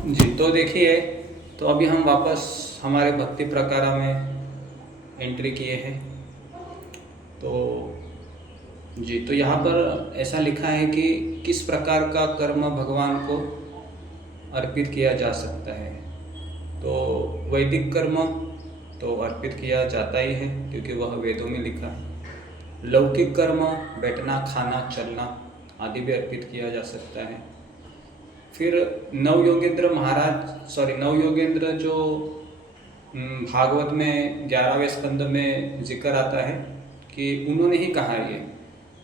जी, तो देखिए, तो अभी हम वापस हमारे भक्ति प्रकारा में एंट्री किए हैं। तो जी, तो यहाँ पर ऐसा लिखा है कि किस प्रकार का कर्म भगवान को अर्पित किया जा सकता है। तो वैदिक कर्म तो अर्पित किया जाता ही है, क्योंकि वह वेदों में लिखा है। लौकिक कर्म, बैठना, खाना, चलना आदि भी अर्पित किया जा सकता है। फिर नवयोगेंद्र जो भागवत में 11वें स्कंद में जिक्र आता है कि उन्होंने ही कहा ये,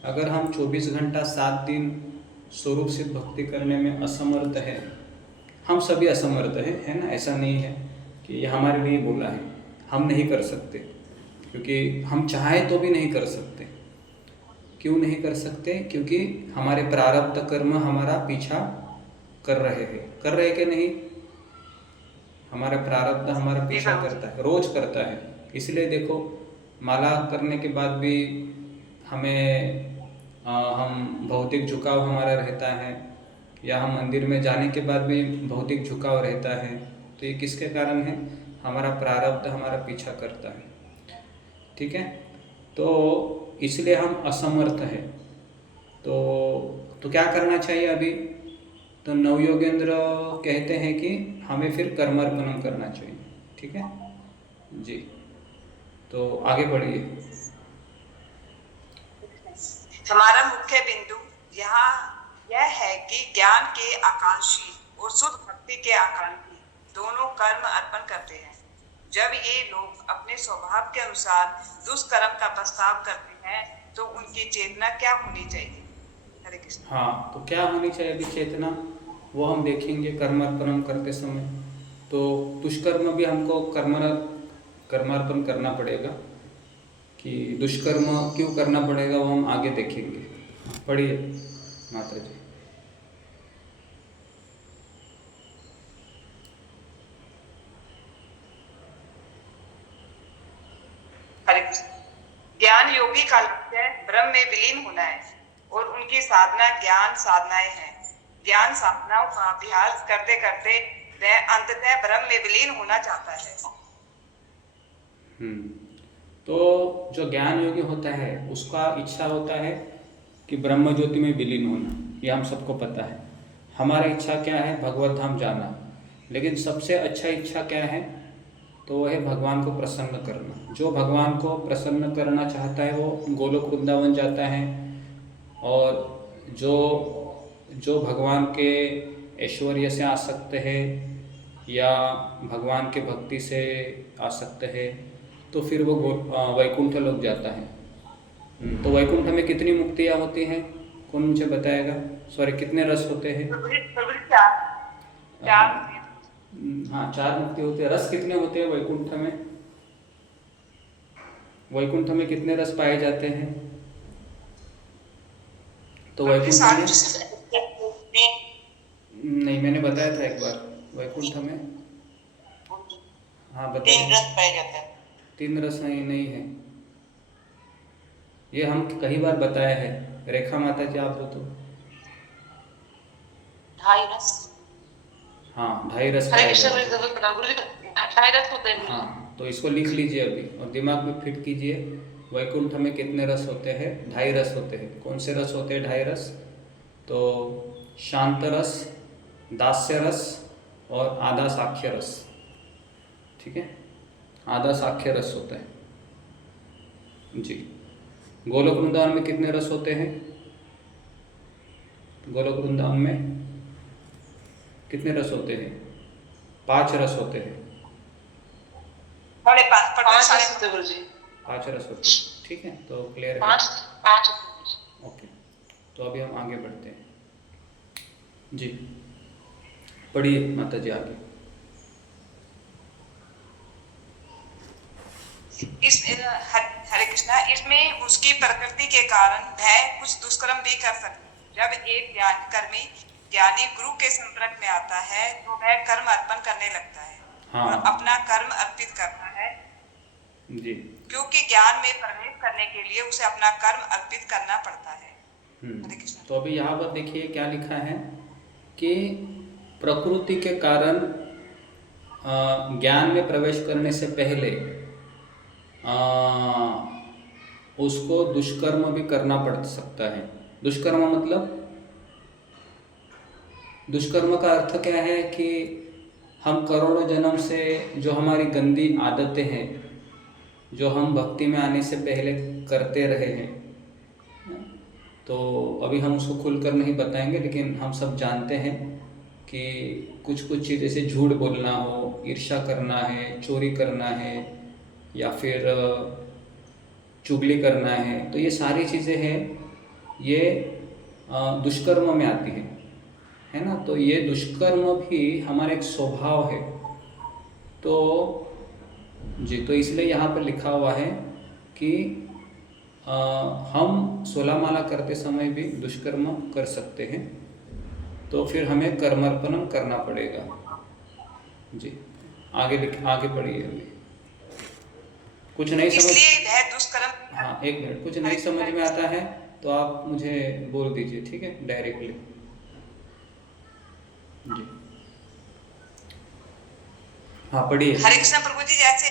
अगर हम 24 घंटा 7 दिन स्वरूप सिद्ध भक्ति करने में असमर्थ है, हम सभी असमर्थ हैं, है ना, ऐसा नहीं है कि ये हमारे लिए बोला है, हम नहीं कर सकते, क्योंकि हम चाहे तो भी नहीं कर सकते। क्यों नहीं कर सकते? क्योंकि हमारे प्रारब्ध कर्म हमारा पीछा कर रहे कि नहीं? हमारा प्रारब्ध हमारा पीछा करता है, रोज करता है। इसलिए देखो, माला करने के बाद भी हम भौतिक झुकाव हमारा रहता है, या हम मंदिर में जाने के बाद भी भौतिक झुकाव रहता है। तो ये किसके कारण है? हमारा प्रारब्ध हमारा पीछा करता है। ठीक है, तो इसलिए हम असमर्थ हैं। तो क्या करना चाहिए अभी? तो नवयोगेंद्र कहते हैं कि हमें फिर कर्मार्पणम करना चाहिए। ठीक है जी, तो आगे बढ़िए। हमारा मुख्य बिंदु यहाँ यह है कि ज्ञान के आकांक्षी और शुद्ध भक्ति के आकांक्षी दोनों कर्म अर्पण करते हैं। जब ये लोग अपने स्वभाव के अनुसार दुष्कर्म का प्रस्ताव करते हैं तो उनकी चेतना क्या होनी चाहिए? हरे कृष्ण। हाँ, तो क्या होनी चाहिए अभी चेतना, वो हम देखेंगे कर्मार्पणम करते समय। तो दुष्कर्म भी हमको कर्मार्पण करना पड़ेगा। कि दुष्कर्म क्यों करना पड़ेगा वो हम आगे देखेंगे। पढ़िए माता जी। हरे कृष्ण। ज्ञान योगी का लक्ष्य ब्रह्म में विलीन होना है और उनकी साधना ज्ञान साधनाएं हैं। ज्ञान साधनाओं का अभ्यास करते करते वह अंततः ब्रह्म में विलीन होना चाहता है। तो जो ज्ञान योगी होता है उसका इच्छा होता है कि ब्रह्म ज्योति में विलीन होना, ये हम सबको पता है। हमारा इच्छा क्या है? भगवत धाम जाना। लेकिन सबसे अच्छा इच्छा क्या है? तो वह है भगवान को प्रसन्न करना। जो भगवान को प्रसन्न करना चाहता है वो गोलोक वृंदावन जाता है, और जो जो भगवान के ऐश्वर्य से आसक्त है या भगवान के भक्ति से आसक्त है, तो फिर वो वैकुंठ लोक जाता है। तो वैकुंठ में कितनी मुक्तियाँ होती हैं? कौन मुझे बताएगा? सॉरी, कितने रस होते हैं? हाँ, 4 मुक्ति होते हैं। रस कितने होते हैं वैकुंठ में? वैकुंठ में कितने रस पाए जाते हैं? तो वैकुंठ में नहीं, मैंने बताया था एक बार वैकुंठ में। हाँ बताइए। 3 रस पाए जाते हैं। 3 रस नहीं है, ये हम कई बार बताया है। रेखा माता जी आप हो तो 2.5 रस। हाँ, 2.5 रस पाए जाते हैं। 2.5 रस होते हैं। हाँ, तो इसको लिख लीजिए अभी और दिमाग में फिट कीजिए। वैकुंठ में कितने रस होते हैं? 2.5 रस होते हैं। कौन से रस होते हैं 2.5 रस? तो शांत रस, दास्य रस और आधा साक्ष्य रस। ठीक है, आधा साक्ष्य रस होता है जी। गोलोक वृंदावन में कितने रस होते हैं? गोलोक वृंदावन में कितने रस होते हैं? 5 रस होते हैं। 5 रस होते हैं। ठीक है, तो क्लियर है? ओके, तो अभी हम आगे बढ़ते हैं जी। पढ़िए माता जी आगे। हरे कृष्णा, इसमें उसकी प्रकृति के कारण वह कुछ दुष्कर्म भी कर सकता है। जब एक ज्ञानी गुरु के संपर्क में आता है तो वह कर्म अर्पण करने लगता है। हाँ, और अपना कर्म अर्पित करता है जी, क्योंकि ज्ञान में प्रवेश करने के लिए उसे अपना कर्म अर्पित करना पड़ता है। हरे कृष्ण। तो अभी यहाँ पर देखिए क्या लिखा है कि प्रकृति के कारण ज्ञान में प्रवेश करने से पहले अ, उसको दुष्कर्म भी करना पड़ सकता है। दुष्कर्म मतलब, दुष्कर्म का अर्थ क्या है कि हम करोड़ों जन्म से जो हमारी गंदी आदतें हैं, जो हम भक्ति में आने से पहले करते रहे हैं, तो अभी हम उसको खुलकर नहीं बताएंगे, लेकिन हम सब जानते हैं कि कुछ कुछ चीज़ जैसे झूठ बोलना हो, ईर्ष्या करना है, चोरी करना है, या फिर चुगली करना है, तो ये सारी चीज़ें हैं, ये दुष्कर्म में आती है ना। तो ये दुष्कर्म भी हमारा एक स्वभाव है। तो जी, तो इसलिए यहाँ पर लिखा हुआ है कि हम 16 माला करते समय भी दुष्कर्म कर सकते हैं, तो फिर हमें कर्मार्पणम करना पड़ेगा। जी, आगे पढ़िए अभी। कुछ नहीं समझ, इसलिए वह दुष्कर्म। हाँ एक मिनट, कुछ नहीं समझ में आता है तो आप मुझे बोल दीजिए, ठीक है, डायरेक्टली। जी हाँ पढ़िए। हरे कृष्ण प्रभु जी, जैसे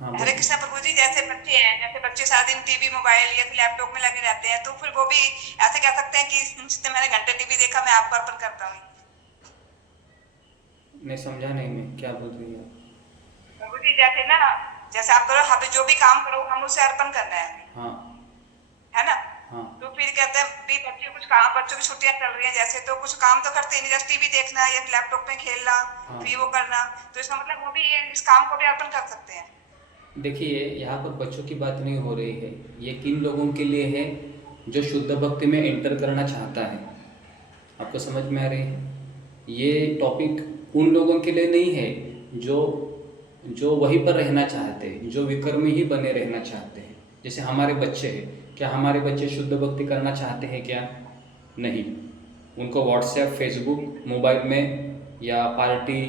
हाँ हरे कृष्ण प्रभु जी, जैसे बच्चे हैं, जैसे बच्चे सारा दिन टीवी मोबाइल या फिर लैपटॉप में लगे रहते हैं, तो फिर वो भी ऐसे कह सकते हैं कि जितने मैंने घंटे टीवी देखा मैं आपको अर्पण करता हूँ। नहीं समझा, नहीं मैं क्या बोल रही हूँ। प्रभु जी जैसे ना, जैसे आप करो, हमें जो भी काम करो हम उसे अर्पण करना हाँ है ना। हाँ तो फिर कहते हैं भी बच्चे कुछ काम, बच्चों की छुट्टियां चल रही हैं जैसे, तो कुछ काम तो करते नहीं, जैसे टीवी देखना या लैपटॉप में खेलना, हाँ। फिर वो करना, तो इसका मतलब वो भी ये इस काम को भी अर्पण कर सकते हैं। देखिए, यहाँ पर बच्चों की बात नहीं हो रही है, ये किन लोगों के लिए है जो शुद्ध भक्ति में एंटर करना चाहता है। आपको समझ में आ रही है? ये टॉपिक उन लोगों के लिए नहीं है जो जो वहीं पर रहना चाहते हैं, जो विकर्मी ही बने रहना चाहते हैं। जैसे हमारे बच्चे हैं, क्या हमारे बच्चे शुद्ध भक्ति करना चाहते हैं क्या? नहीं। उनको व्हाट्सएप, फेसबुक, मोबाइल में या पार्टी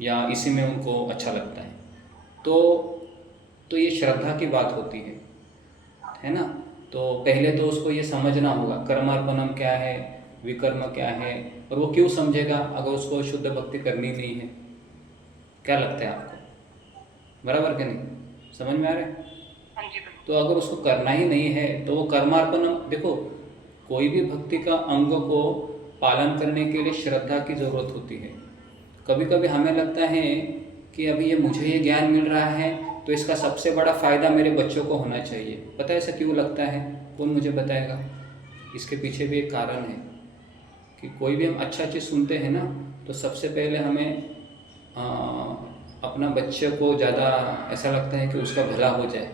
या इसी में उनको अच्छा लगता है। तो ये श्रद्धा की बात होती है ना। तो पहले तो उसको ये समझना होगा कर्मार्पणम क्या है, विकर्म क्या है, और वो क्यों समझेगा अगर उसको शुद्ध भक्ति करनी नहीं है। क्या लगता है आपको, बराबर कि नहीं? समझ में आ रहा है? हाँ जी बिल्कुल। तो अगर उसको करना ही नहीं है तो वो कर्मार्पणम, देखो कोई भी भक्ति का अंग को पालन करने के लिए श्रद्धा की ज़रूरत होती है। कभी कभी हमें लगता है कि अभी ये मुझे ये ज्ञान मिल रहा है तो इसका सबसे बड़ा फ़ायदा मेरे बच्चों को होना चाहिए। पता है ऐसा क्यों लगता है? कौन मुझे बताएगा? इसके पीछे भी एक कारण है कि कोई भी हम अच्छा चीज़ सुनते हैं ना, तो सबसे पहले हमें अपना बच्चे को ज़्यादा ऐसा लगता है कि उसका भला हो जाए।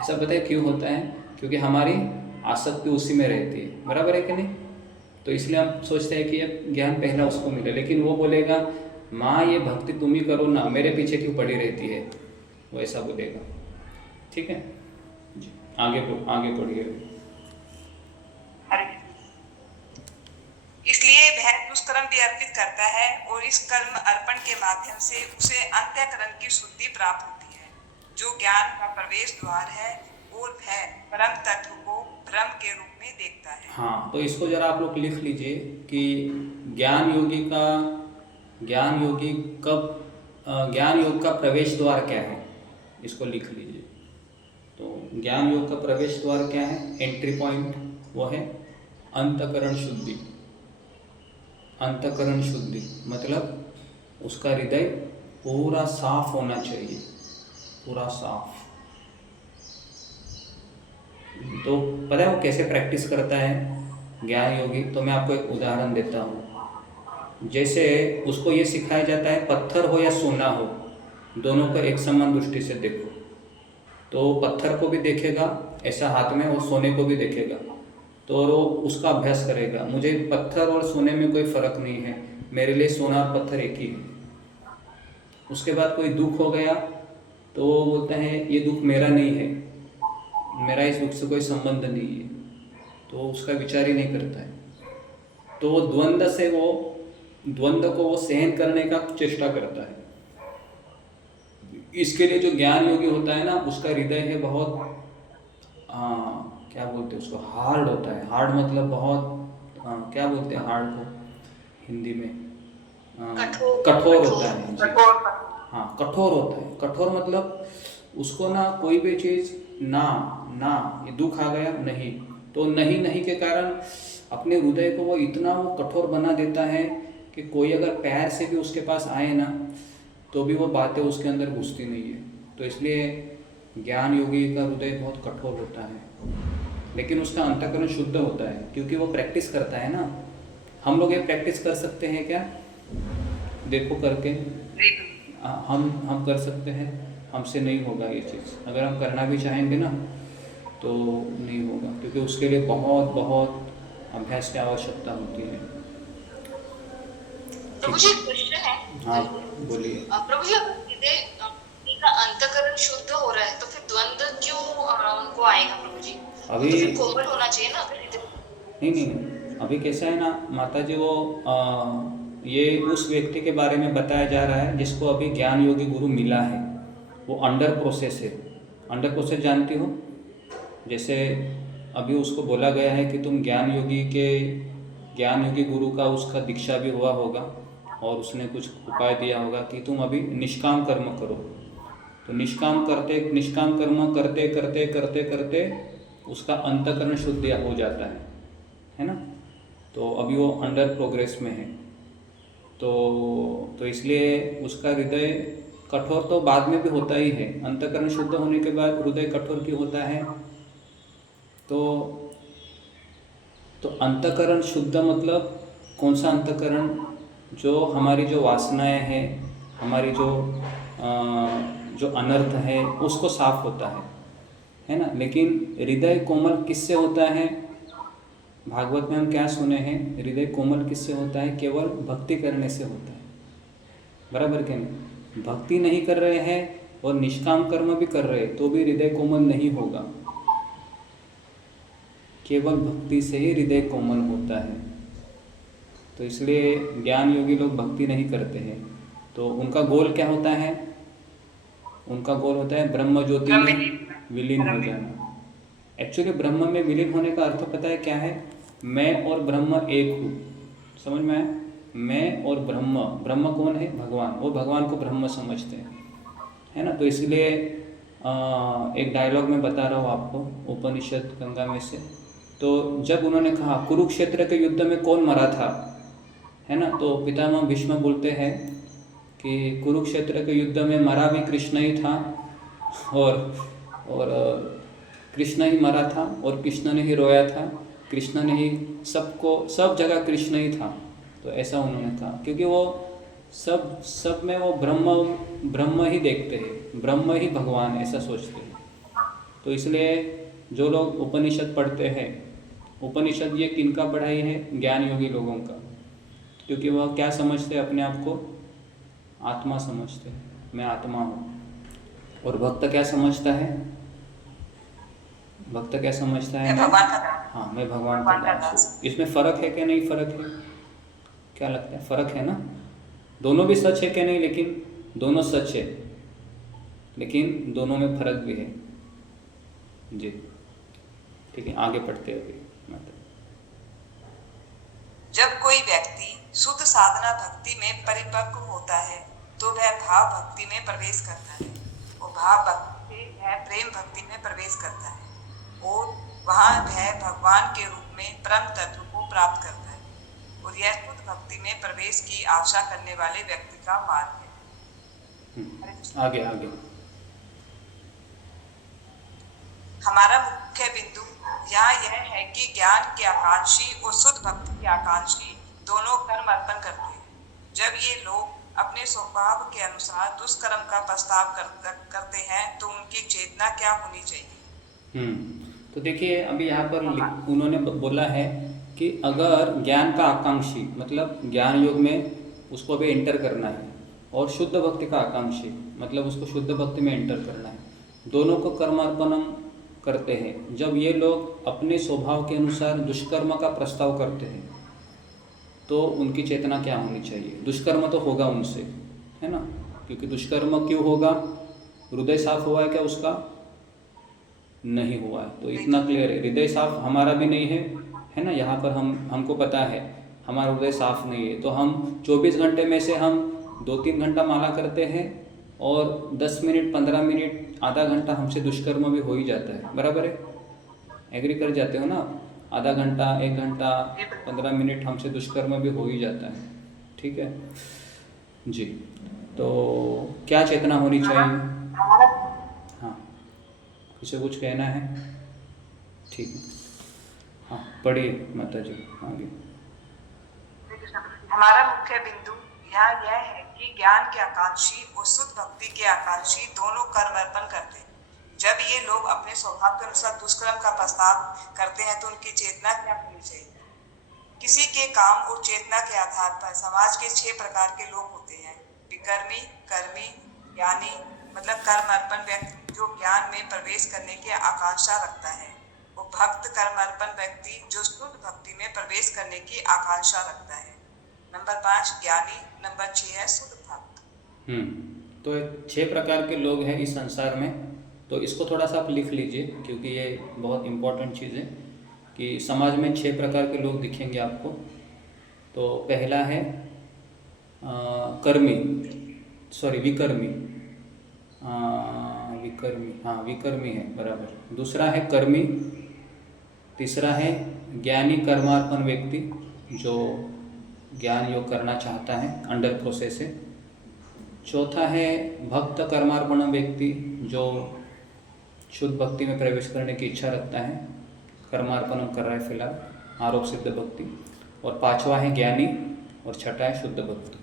ऐसा पता है क्यों होता है? क्योंकि हमारी आसक्ति उसी में रहती है, बराबर है कि नहीं? तो इसलिए हम सोचते हैं कि ये ज्ञान पहला उसको मिले, लेकिन वो बोलेगा माँ ये भक्ति तुम ही करो ना, मेरे पीछे क्यों पड़ी रहती है, वो ऐसा बोलेगा। ठीक है जी, आगे पढ़िए। हरे इसलिए वह दुष्कर्म भी अर्पित करता है और इस कर्म अर्पण के माध्यम से उसे अंतःकरण की शुद्धि प्राप्त होती है, जो ज्ञान का प्रवेश द्वार है, और वह परम तत्व को ब्रह्म के रूप में देखता है। हाँ, तो इसको जरा आप लोग लिख लीजिए कि ज्ञान योगी कब ज्ञान योग का प्रवेश द्वार क्या है, इसको लिख लीजिए। तो ज्ञान योग का प्रवेश द्वार क्या है, एंट्री पॉइंट, वो है अंतःकरण शुद्धि। अंतःकरण शुद्धि मतलब उसका हृदय पूरा साफ होना चाहिए, पूरा साफ। तो पता है वो कैसे प्रैक्टिस करता है ज्ञान योगी? तो मैं आपको एक उदाहरण देता हूँ। जैसे उसको ये सिखाया जाता है पत्थर हो या सोना हो, दोनों को एक समान दृष्टि से देखो। तो पत्थर को भी देखेगा ऐसा हाथ में, और सोने को भी देखेगा, तो वो उसका अभ्यास करेगा। मुझे पत्थर और सोने में कोई फ़र्क नहीं है, मेरे लिए सोना और पत्थर एक ही है। उसके बाद कोई दुख हो गया तो वो बोलता है ये दुख मेरा नहीं है, मेरा इस दुख से कोई संबंध नहीं है, तो उसका विचार ही नहीं करता है। तो वो द्वंद्व को वो सहन करने का चेष्टा करता है। इसके लिए जो ज्ञान योगी होता है ना, उसका हृदय है बहुत क्या बोलते हैं उसको, हार्ड होता है। हार्ड मतलब बहुत क्या बोलते हैं हार्ड को हिंदी में? कठोर होता है जी। कठोर हाँ, कठोर होता है। कठोर मतलब उसको ना कोई भी चीज़ ना ना ये दुख आ गया नहीं, तो नहीं नहीं के कारण अपने हृदय को वो इतना वो कठोर बना देता है कि कोई अगर पैर से भी उसके पास आए ना तो भी वो बातें उसके अंदर घुसती नहीं है। तो इसलिए ज्ञान योगी का हृदय बहुत कठोर होता है, लेकिन उसका अंतःकरण शुद्ध होता है क्योंकि वो प्रैक्टिस करता है ना। हम लोग ये प्रैक्टिस कर सकते हैं क्या? देखो करके हम कर सकते हैं, हमसे नहीं होगा ये चीज़। अगर हम करना भी चाहेंगे ना तो नहीं होगा, क्योंकि उसके लिए बहुत बहुत अभ्यास की आवश्यकता होती है। प्रभु जी, क्वेश्चन है। हाँ बोलिए। प्रभु जी, अगर हृदय का अंतःकरण शुद्ध हो रहा है तो फिर द्वंद्व क्यों उनको आएगा प्रभु जी? अभी तो फिर कोमल होना चाहिए ना अगर हृदय। नहीं, अभी कैसा है ना माता जी, वो ये उस व्यक्ति के बारे में बताया जा रहा है जिसको अभी ज्ञान योगी गुरु मिला है। वो अंडर प्रोसेस है। अंडर प्रोसेस जानती हो? जैसे अभी उसको बोला गया है कि तुम ज्ञान योगी गुरु का उसका दीक्षा भी हुआ होगा और उसने कुछ उपाय दिया होगा कि तुम अभी निष्काम कर्म करो। तो निष्काम कर्म करते करते करते करते उसका अंतःकरण शुद्ध हो जाता है ना। तो अभी वो अंडर प्रोग्रेस में है। तो इसलिए उसका हृदय कठोर तो बाद में भी होता ही है। अंतःकरण शुद्ध होने के बाद हृदय कठोर क्यों होता है? तो अंतःकरण शुद्ध मतलब कौन सा अंतःकरण? जो हमारी जो वासनाएं हैं, हमारी जो अनर्थ है उसको साफ होता है ना। लेकिन हृदय कोमल किससे होता है? भागवत में हम क्या सुने हैं? हृदय कोमल किससे होता है? केवल भक्ति करने से होता है। बराबर क्या नहीं? भक्ति नहीं कर रहे हैं और निष्काम कर्म भी कर रहे हैं तो भी हृदय कोमल नहीं होगा। केवल भक्ति से ही हृदय कोमल होता है। तो इसलिए ज्ञान योगी लोग भक्ति नहीं करते हैं। तो उनका गोल क्या होता है? उनका गोल होता है ब्रह्म ज्योति में विलीन हो जाना। एक्चुअली ब्रह्म में विलीन होने का अर्थ पता है क्या है? मैं और ब्रह्म एक हूँ। समझ में आया? मैं और ब्रह्म कौन है? भगवान। वो भगवान को ब्रह्म समझते हैं, है ना। तो इसलिए एक डायलॉग में बता रहा हूँ आपको उपनिषद गंगा में से। तो जब उन्होंने कहा कुरुक्षेत्र के युद्ध में कौन मरा था, है ना, तो पितामह भीष्म बोलते हैं कि कुरुक्षेत्र के युद्ध में मरा भी कृष्ण ही था और कृष्ण ही मरा था और कृष्ण ने ही रोया था, कृष्ण ने ही सब जगह कृष्ण ही था। तो ऐसा उन्होंने कहा क्योंकि वो सब में वो ब्रह्म ही देखते हैं, ब्रह्म ही भगवान ऐसा सोचते हैं। तो इसलिए जो लोग उपनिषद पढ़ते हैं, उपनिषद ये किनका पढ़ाई है? ज्ञान योगी लोगों का। क्योंकि वह क्या समझते हैं? अपने आप को आत्मा समझते हैं, मैं आत्मा हूँ। और भक्त क्या समझता है? भक्त क्या समझता है? हाँ, मैं भगवान का दास हूँ। इसमें फ़र्क है कि नहीं? फ़र्क है, क्या लगता है? फ़र्क है ना। दोनों भी सच है कि नहीं? लेकिन दोनों सच है, लेकिन दोनों में फ़र्क भी है जी। ठीक है, आगे पढ़ते हैं अभी। जब कोई व्यक्ति शुद्ध साधना भक्ति में परिपक्व होता है तो वह भाव भक्ति में प्रवेश करता है। वो भाव भक्ति से वह प्रेम भक्ति में प्रवेश करता है और वहाँ वह भगवान के रूप में परम तत्व को प्राप्त करता है। और यह शुद्ध भक्ति में प्रवेश की आशा करने वाले व्यक्ति का मार्ग है। आगे हमारा मुख्य बिंदु यहाँ यह है कि ज्ञान के आकांक्षी और शुद्ध भक्ति के आकांक्षी दोनों कर्म अर्पण करते हैं। जब ये लोग अपने स्वभाव के अनुसार दुष्कर्म का प्रस्ताव करते हैं तो उनकी चेतना क्या होनी चाहिए? तो देखिए अभी यहाँ पर उन्होंने बोला है कि अगर ज्ञान का आकांक्षी मतलब ज्ञान योग में उसको अभी एंटर करना है और शुद्ध भक्ति का आकांक्षी मतलब उसको शुद्ध भक्ति में एंटर करना है, दोनों को कर्मार्पणम करते हैं। जब ये लोग अपने स्वभाव के अनुसार दुष्कर्म का प्रस्ताव करते हैं तो उनकी चेतना क्या होनी चाहिए? दुष्कर्म तो होगा उनसे, है ना, क्योंकि दुष्कर्म क्यों होगा? हृदय साफ हुआ है क्या उसका? नहीं हुआ है। तो इतना क्लियर है, हृदय साफ हमारा भी नहीं है, है ना। यहाँ पर हमको पता है हमारा हृदय साफ नहीं है, तो हम 24 घंटे में से हम 2-3 घंटा माला करते हैं और 10 मिनट 15 मिनट आधा घंटा हमसे दुष्कर्म भी हो ही जाता है, बराबर है? एग्री कर जाते हो ना? आधा घंटा 1 घंटा 15 मिनट हमसे दुष्कर्म भी हो ही जाता है, ठीक है जी। तो क्या चेतना होनी चाहिए? हाँ, किसी कुछ कहना है? ठीक है, हाँ पढ़िए माता जी आगे। हमारा मुख्य बिंदु यहाँ यह है कि ज्ञान के आकांक्षी और शुद्ध भक्ति के आकांक्षी दोनों कर्म अर्पण करते हैं। जब ये लोग अपने स्वभाव के अनुसार दुष्कर्म का प्रस्ताव करते हैं तो उनकी चेतना क्या होनी चाहिए? किसी के काम और चेतना के आधार पर समाज के 6 प्रकार के लोग होते हैं। विकर्मी, कर्मी, ज्ञानी मतलब कर्म अर्पण व्यक्ति जो ज्ञान में प्रवेश करने की आकांक्षा रखता है, वो भक्त कर्म अर्पण व्यक्ति जो शुद्ध भक्ति में प्रवेश करने की आकांक्षा रखता है। नंबर 5 ज्ञानी, नंबर 6 है शुद्ध भक्त। तो 6 प्रकार के लोग हैं इस संसार में, तो इसको थोड़ा सा आप लिख लीजिए क्योंकि ये बहुत इम्पोर्टेंट चीज़ है कि समाज में 6 प्रकार के लोग दिखेंगे आपको। तो पहला है कर्मी, सॉरी विकर्मी, विकर्मी, हाँ विकर्मी है बराबर। दूसरा है कर्मी, तीसरा है ज्ञानी कर्मार्पण व्यक्ति जो ज्ञान योग करना चाहता है, अंडर प्रोसेस है। चौथा है भक्त कर्मार्पण व्यक्ति जो शुद्ध भक्ति में प्रवेश करने की इच्छा रखता है, कर्मार्पण कर रहा है फिलहाल, आरोप सिद्ध भक्ति। और 5वां है ज्ञानी और 6ठा है शुद्ध भक्ति।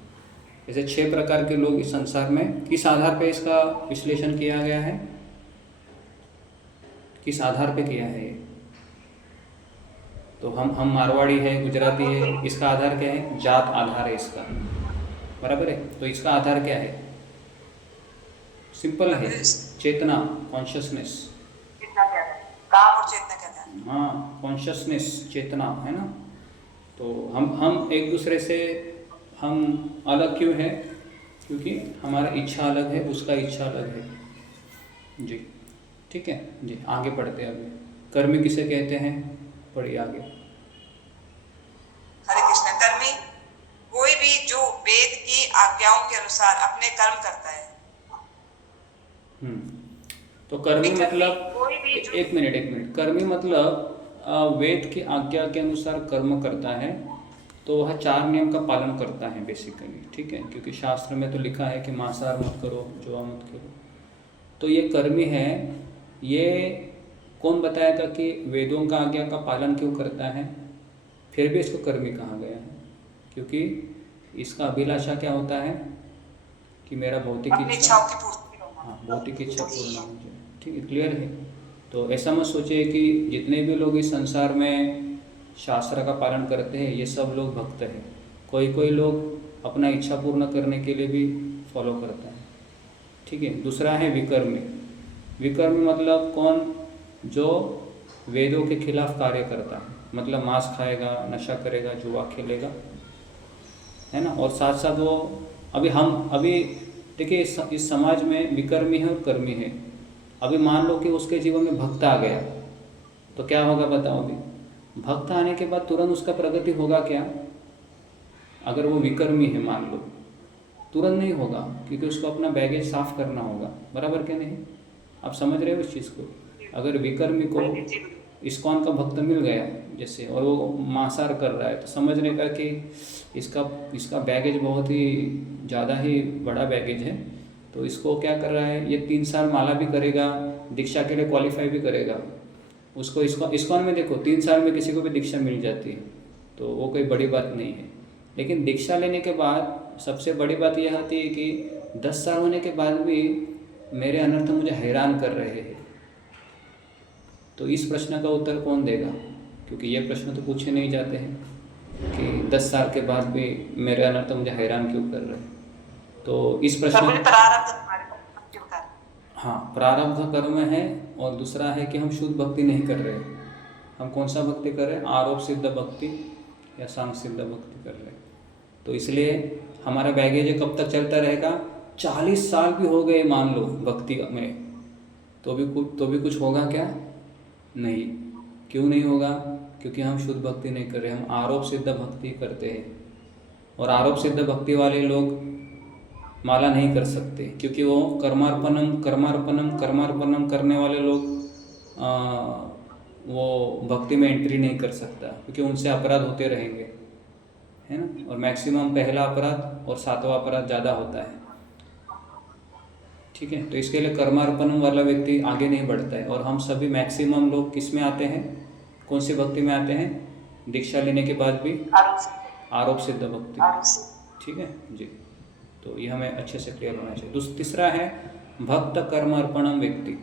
ऐसे 6 प्रकार के लोग इस संसार में, किस आधार पे इसका विश्लेषण किया गया है? किस आधार पे किया है ये? तो हम मारवाड़ी है, गुजराती है, इसका आधार क्या है? जात आधार है इसका, बराबर है? तो इसका आधार क्या है? सिंपल है, चेतना, कॉन्शियसनेस। काम और चेतना कहते हैं। हाँ, कॉन्शियसनेस, चेतना, है ना? तो हम एक दूसरे से हम अलग क्यों है? क्योंकि हमारा इच्छा अलग है, उसका इच्छा अलग है जी। ठीक है जी, आगे पढ़ते हैं अभी। कर्मी किसे कहते हैं? पढ़िए आगे। हरे कृष्ण। कर्मी कोई भी जो वेद की आज्ञाओं के अनुसार अपने कर्म करता है। तो कर्मी मतलब एक मिनट, कर्मी मतलब वेद की आज्ञा के अनुसार कर्म करता है, तो वह 4 नियम का पालन करता है बेसिकली, ठीक है? क्योंकि शास्त्र में तो लिखा है कि मांसाहार मत करो, जुआ मत करो। तो ये कर्मी है, ये कौन बताएगा कि वेदों का आज्ञा का पालन क्यों करता है? फिर भी इसको कर्मी कहा गया है क्योंकि इसका अभिलाषा क्या होता है कि मेरा भौतिक इच्छा, हाँ भौतिक इच्छा पूर्ण हो जाए, ठीक है? क्लियर है? तो ऐसा मत सोचिए कि जितने भी लोग इस संसार में शास्त्र का पालन करते हैं ये सब लोग भक्त हैं। कोई लोग अपना इच्छा पूर्ण करने के लिए भी फॉलो करता है, ठीक है? दूसरा है विकर्मी। विकर्मी मतलब कौन? जो वेदों के खिलाफ कार्य करता है, मतलब मांस खाएगा, नशा करेगा, जुआ खेलेगा, है ना? और साथ साथ वो अभी देखिए इस समाज में विकर्मी है और कर्मी है। अभी मान लो कि उसके जीवन में भक्त आ गया तो क्या होगा बताओ? अभी भक्त आने के बाद तुरंत उसका प्रगति होगा क्या? अगर वो विकर्मी है मान लो, तुरंत नहीं होगा क्योंकि उसको अपना बैगेज साफ करना होगा, बराबर क्या नहीं? आप समझ रहे हो इस चीज़ को? अगर विकर्मी को इस्कॉन का भक्त मिल गया जैसे और वो मांसाहार कर रहा है तो समझने का कि इसका बैगेज बहुत ही ज़्यादा ही बड़ा बैगेज है, तो इसको क्या कर रहा है, ये 3 साल माला भी करेगा, दीक्षा के लिए क्वालिफाई भी करेगा। उसको इस्कॉन में देखो 3 साल में किसी को भी दीक्षा मिल जाती है, तो वो कोई बड़ी बात नहीं है। लेकिन दीक्षा लेने के बाद सबसे बड़ी बात यह होती है कि 10 साल होने के बाद भी मेरे अनर्थ मुझे हैरान कर रहे हैं। तो इस प्रश्न का उत्तर कौन देगा? क्योंकि ये प्रश्न तो पूछे नहीं जाते हैं कि 10 साल के बाद भी मेरे अनर्थ मुझे हैरान क्यों कर रहे हैं। तो इस प्रश्न हाँ, प्रारब्ध कर्म है और दूसरा है कि हम शुद्ध भक्ति नहीं कर रहे। हम कौन सा भक्ति कर रहे हैं? आरोप सिद्ध भक्ति या सांग सिद्ध भक्ति कर रहे हैं। तो इसलिए हमारा बैगेज कब तक चलता रहेगा? 40 साल भी हो गए मान लो भक्ति में, तो भी कुछ होगा क्या? नहीं। क्यों नहीं होगा? क्योंकि हम शुद्ध भक्ति नहीं कर रहे, हम आरोप सिद्ध भक्ति करते हैं। और आरोप सिद्ध भक्ति वाले लोग माला नहीं कर सकते, क्योंकि वो कर्मार्पणम कर्मार्पणम कर्मार्पणम करने वाले लोग वो भक्ति में एंट्री नहीं कर सकता, क्योंकि उनसे अपराध होते रहेंगे, है ना। और मैक्सिमम पहला अपराध और 7वां अपराध ज़्यादा होता है, ठीक है। तो इसके लिए कर्मार्पणम वाला व्यक्ति आगे नहीं बढ़ता है। और हम सभी मैक्सिमम लोग किस में आते हैं, कौन सी भक्ति में आते हैं? दीक्षा लेने के बाद भी आरोप सिद्ध भक्ति, ठीक है जी। तो ये हमें अच्छे से क्लियर होना चाहिए। तीसरा है भक्त कर्मार्पणम व्यक्ति।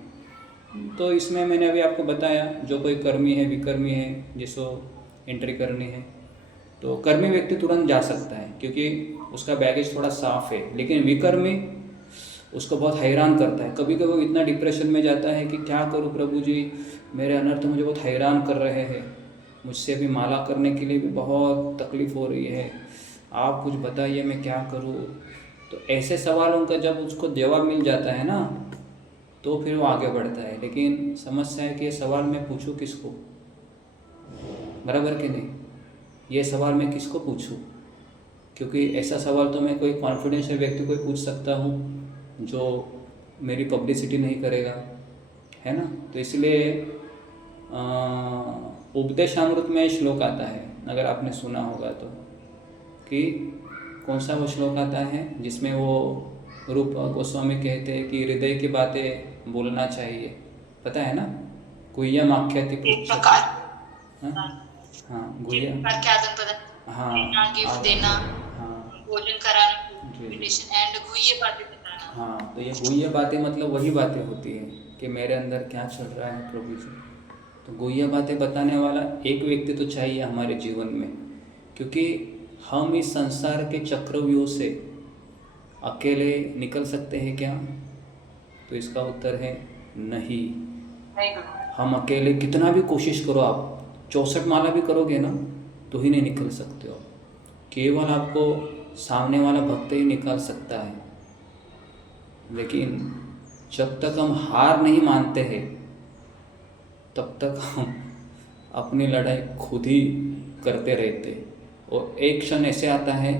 तो इसमें मैंने अभी आपको बताया, जो कोई कर्मी है, विकर्मी है, जिसको एंट्री करनी है, तो कर्मी व्यक्ति तुरंत जा सकता है क्योंकि उसका बैगेज थोड़ा साफ है। लेकिन विकर्मी उसको बहुत हैरान करता है। कभी कभी वो इतना डिप्रेशन में जाता है कि क्या करूँ प्रभु जी, मेरे अनर्थ मुझे बहुत हैरान कर रहे हैं, मुझसे भी माला करने के लिए भी बहुत तकलीफ़ हो रही है, आप कुछ बताइए मैं क्या करूँ। तो ऐसे सवालों का जब उसको जवाब मिल जाता है ना, तो फिर वो आगे बढ़ता है। लेकिन समस्या है कि ये सवाल मैं पूछूं किसको, बराबर कि नहीं? ये सवाल मैं किसको पूछूं? क्योंकि ऐसा सवाल तो मैं कोई कॉन्फिडेंशियल व्यक्ति को पूछ सकता हूँ जो मेरी पब्लिसिटी नहीं करेगा, है ना। तो इसलिए उपदेशामृत में श्लोक आता है, अगर आपने सुना होगा तो, कि कौन सा वो श्लोक आता है जिसमें वो रूप गोस्वामी कहते हैं कि हृदय की बातें बोलना चाहिए, पता है ना? गुह्यम आख्याति पृच्छति। हाँ गुह्यम, हाँ गिफ्ट देना, हाँ भोजन कराना, मेडिटेशन एंड गुह्य बातें बताना। हाँ, तो ये गुह्य बातें मतलब वही बातें होती है कि मेरे अंदर क्या चल रहा है प्रभु जी। तो गुह्य बातें बताने वाला एक व्यक्ति तो चाहिए हमारे जीवन में, क्योंकि हम इस संसार के चक्रव्यूह से अकेले निकल सकते हैं क्या? तो इसका उत्तर है नहीं। हम अकेले कितना भी कोशिश करो, आप 64 माला भी करोगे ना, तो ही नहीं निकल सकते हो। केवल आपको सामने वाला भक्त ही निकाल सकता है। लेकिन जब तक हम हार नहीं मानते हैं, तब तक हम अपनी लड़ाई खुद ही करते रहते। और एक क्षण ऐसे आता है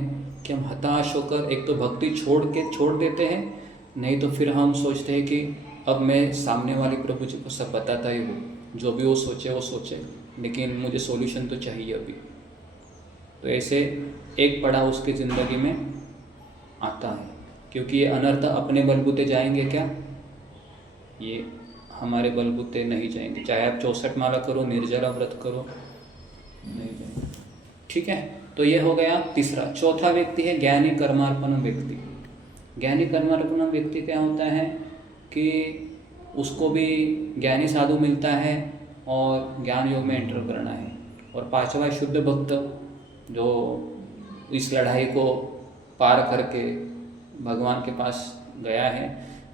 कि हम हताश होकर एक तो भक्ति छोड़ देते हैं, नहीं तो फिर हम सोचते हैं कि अब मैं सामने वाले प्रभु जी को सब बताता ही हूँ, जो भी वो सोचे, लेकिन मुझे सॉल्यूशन तो चाहिए अभी। तो ऐसे एक पड़ाव उसकी ज़िंदगी में आता है, क्योंकि ये अनर्थ अपने बलबूते जाएंगे क्या? ये हमारे बलबूते नहीं जाएंगे, चाहे आप 64 माला करो, निर्जला व्रत करो, नहीं जाएंगे, ठीक है। तो ये हो गया तीसरा। चौथा व्यक्ति है ज्ञानी कर्मार्पणम व्यक्ति। ज्ञानी कर्मार्पणम व्यक्ति क्या होता है कि उसको भी ज्ञानी साधु मिलता है और ज्ञान योग में एंटर करना है। और पांचवा शुद्ध भक्त, जो इस लड़ाई को पार करके भगवान के पास गया है,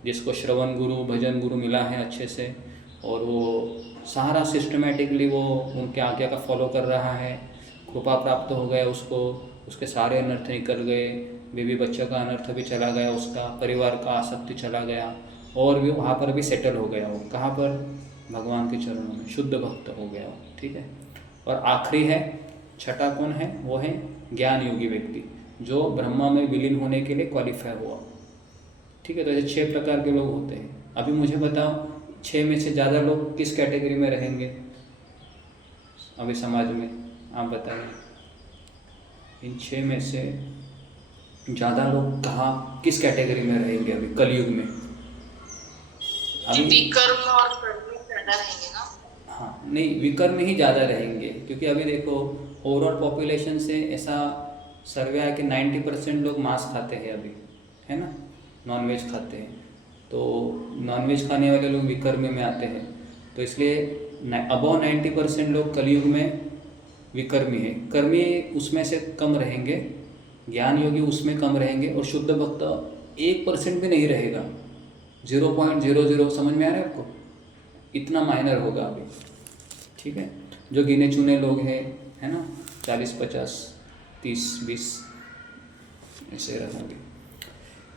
जिसको श्रवण गुरु भजन गुरु मिला है अच्छे से, और वो सारा सिस्टमेटिकली वो उनके आज्ञा का फॉलो कर रहा है, कृपा प्राप्त हो गया उसको, उसके सारे अनर्थ निकल गए, बीवी बच्चे का अनर्थ भी चला गया, उसका परिवार का आसक्ति चला गया, और भी वहाँ पर भी सेटल हो गया वो, कहाँ पर? भगवान के चरणों में, शुद्ध भक्त हो गया वो, ठीक है। और आखिरी है, छठा कौन है? वो है ज्ञान योगी व्यक्ति, जो ब्रह्मा में विलीन होने के लिए क्वालिफाई हुआ, ठीक है। तो ऐसे 6 प्रकार के लोग होते हैं। अभी मुझे बताओ 6 में से ज़्यादा लोग किस कैटेगरी में रहेंगे अभी समाज में? आप बताइए, इन 6 में से ज़्यादा लोग कहाँ, किस कैटेगरी में रहेंगे अभी कलयुग में? अभी विकर्म और कर्म ज़्यादा रहेंगे ना? हाँ, नहीं, विकर्म ही ज़्यादा रहेंगे, क्योंकि अभी देखो ओवरऑल पॉपुलेशन से ऐसा सर्वे है कि 90% लोग मांस खाते हैं अभी, है ना, नॉनवेज खाते हैं। तो नॉनवेज खाने वाले लोग विकर्म में आते हैं। तो इसलिए अबव 90% लोग कलयुग में विकर्मी है। कर्मी उसमें से कम रहेंगे, ज्ञान योगी उसमें कम रहेंगे, और शुद्ध भक्त 1% भी नहीं रहेगा, 0.00। समझ में आ रहा है आपको? इतना माइनर होगा अभी, ठीक है। जो गिने चुने लोग हैं, है ना, 40, 50, 30, 20 ऐसे रहेंगे,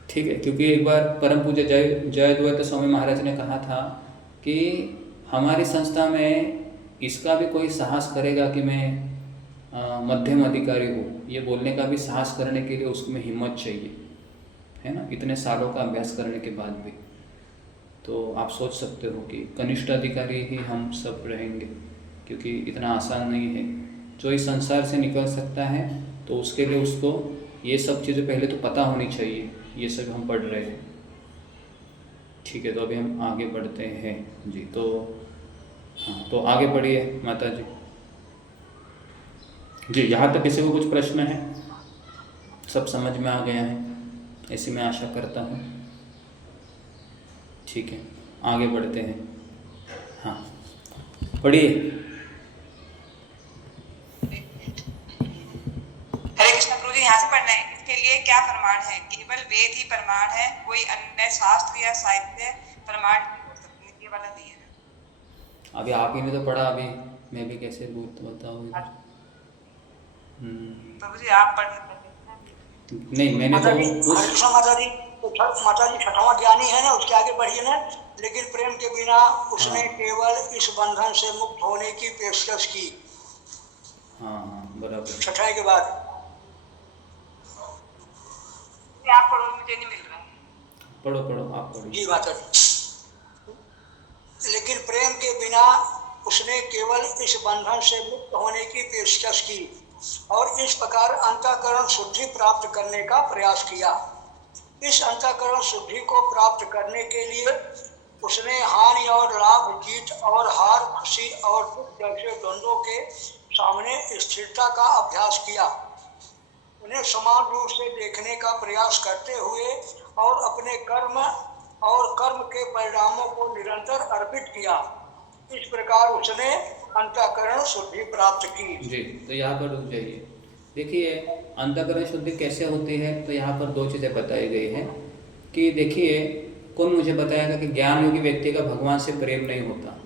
ठीक है। क्योंकि एक बार परम पूज्य जयद्वैत स्वामी महाराज ने कहा था कि हमारी संस्था में इसका भी कोई साहस करेगा कि मैं मध्यम अधिकारी हूँ, ये बोलने का भी साहस करने के लिए उसमें हिम्मत चाहिए, है ना, इतने सालों का अभ्यास करने के बाद भी। तो आप सोच सकते हो कि कनिष्ठ अधिकारी ही हम सब रहेंगे, क्योंकि इतना आसान नहीं है। जो इस संसार से निकल सकता है तो उसके लिए उसको ये सब चीज़ें पहले तो पता होनी चाहिए। ये सब हम पढ़ रहे हैं, ठीक है। तो अभी हम आगे बढ़ते हैं जी। तो हाँ, तो आगे बढ़िए माता जी। जी, यहाँ तक किसी को कुछ प्रश्न है? सब समझ में आ गया है, ऐसी मैं आशा करता हूँ। ठीक है, आगे बढ़ते हैं। हाँ, पढ़िए। हरे कृष्ण प्रभु जी, यहाँ से पढ़ना है। इसके लिए क्या प्रमाण है? केवल वेद ही प्रमाण है, कोई अन्य शास्त्र या साहित्य प्रमाण नहीं हो सकते, ये वाला नहीं है ना। अभी आप ही ने तो पढ़ा, अभी मैं भी कैसे बताऊँ? प्रभु जी आप पढ़ नहीं, मैंने तो हरे कृष्ण माता जी, माता जी छठवां ज्ञानी है ना, उसके आगे बढ़िए ना। लेकिन प्रेम के बिना उसने केवल इस बंधन से मुक्त होने की पेशकश की। हाँ बराबर। छठवें के बाद आप पढ़ो, मुझे नहीं मिल रहा। पढ़ो पढ़ो, आप पढ़ो जी माता जी। लेकिन प्रेम के बिना उसने केवल इस बंधन से मुक्त होने की पेशकश की और इस प्रकार अंतःकरण शुद्धि प्राप्त करने का प्रयास किया। इस अंतःकरण शुद्धि को प्राप्त करने के लिए उसने हानि और लाभ, जीत और हार, खुशी और दुख जैसे द्वंद्वों के सामने स्थिरता का अभ्यास किया। उन्हें समान रूप से देखने का प्रयास करते हुए और अपने कर्म और कर्म के परिणामों को निरंतर अर्पित किया। इस प्रकार उसने अंतःकरण शुद्धि प्राप्त की। जी। तो यहाँ पर रुक जाइए। देखिए, अंतःकरण शुद्धि कैसे होती है, तो यहाँ पर दो चीज़ें बताई गई हैं कि देखिए, कौन मुझे बताएगा कि ज्ञान योगी व्यक्ति का भगवान से प्रेम नहीं होता?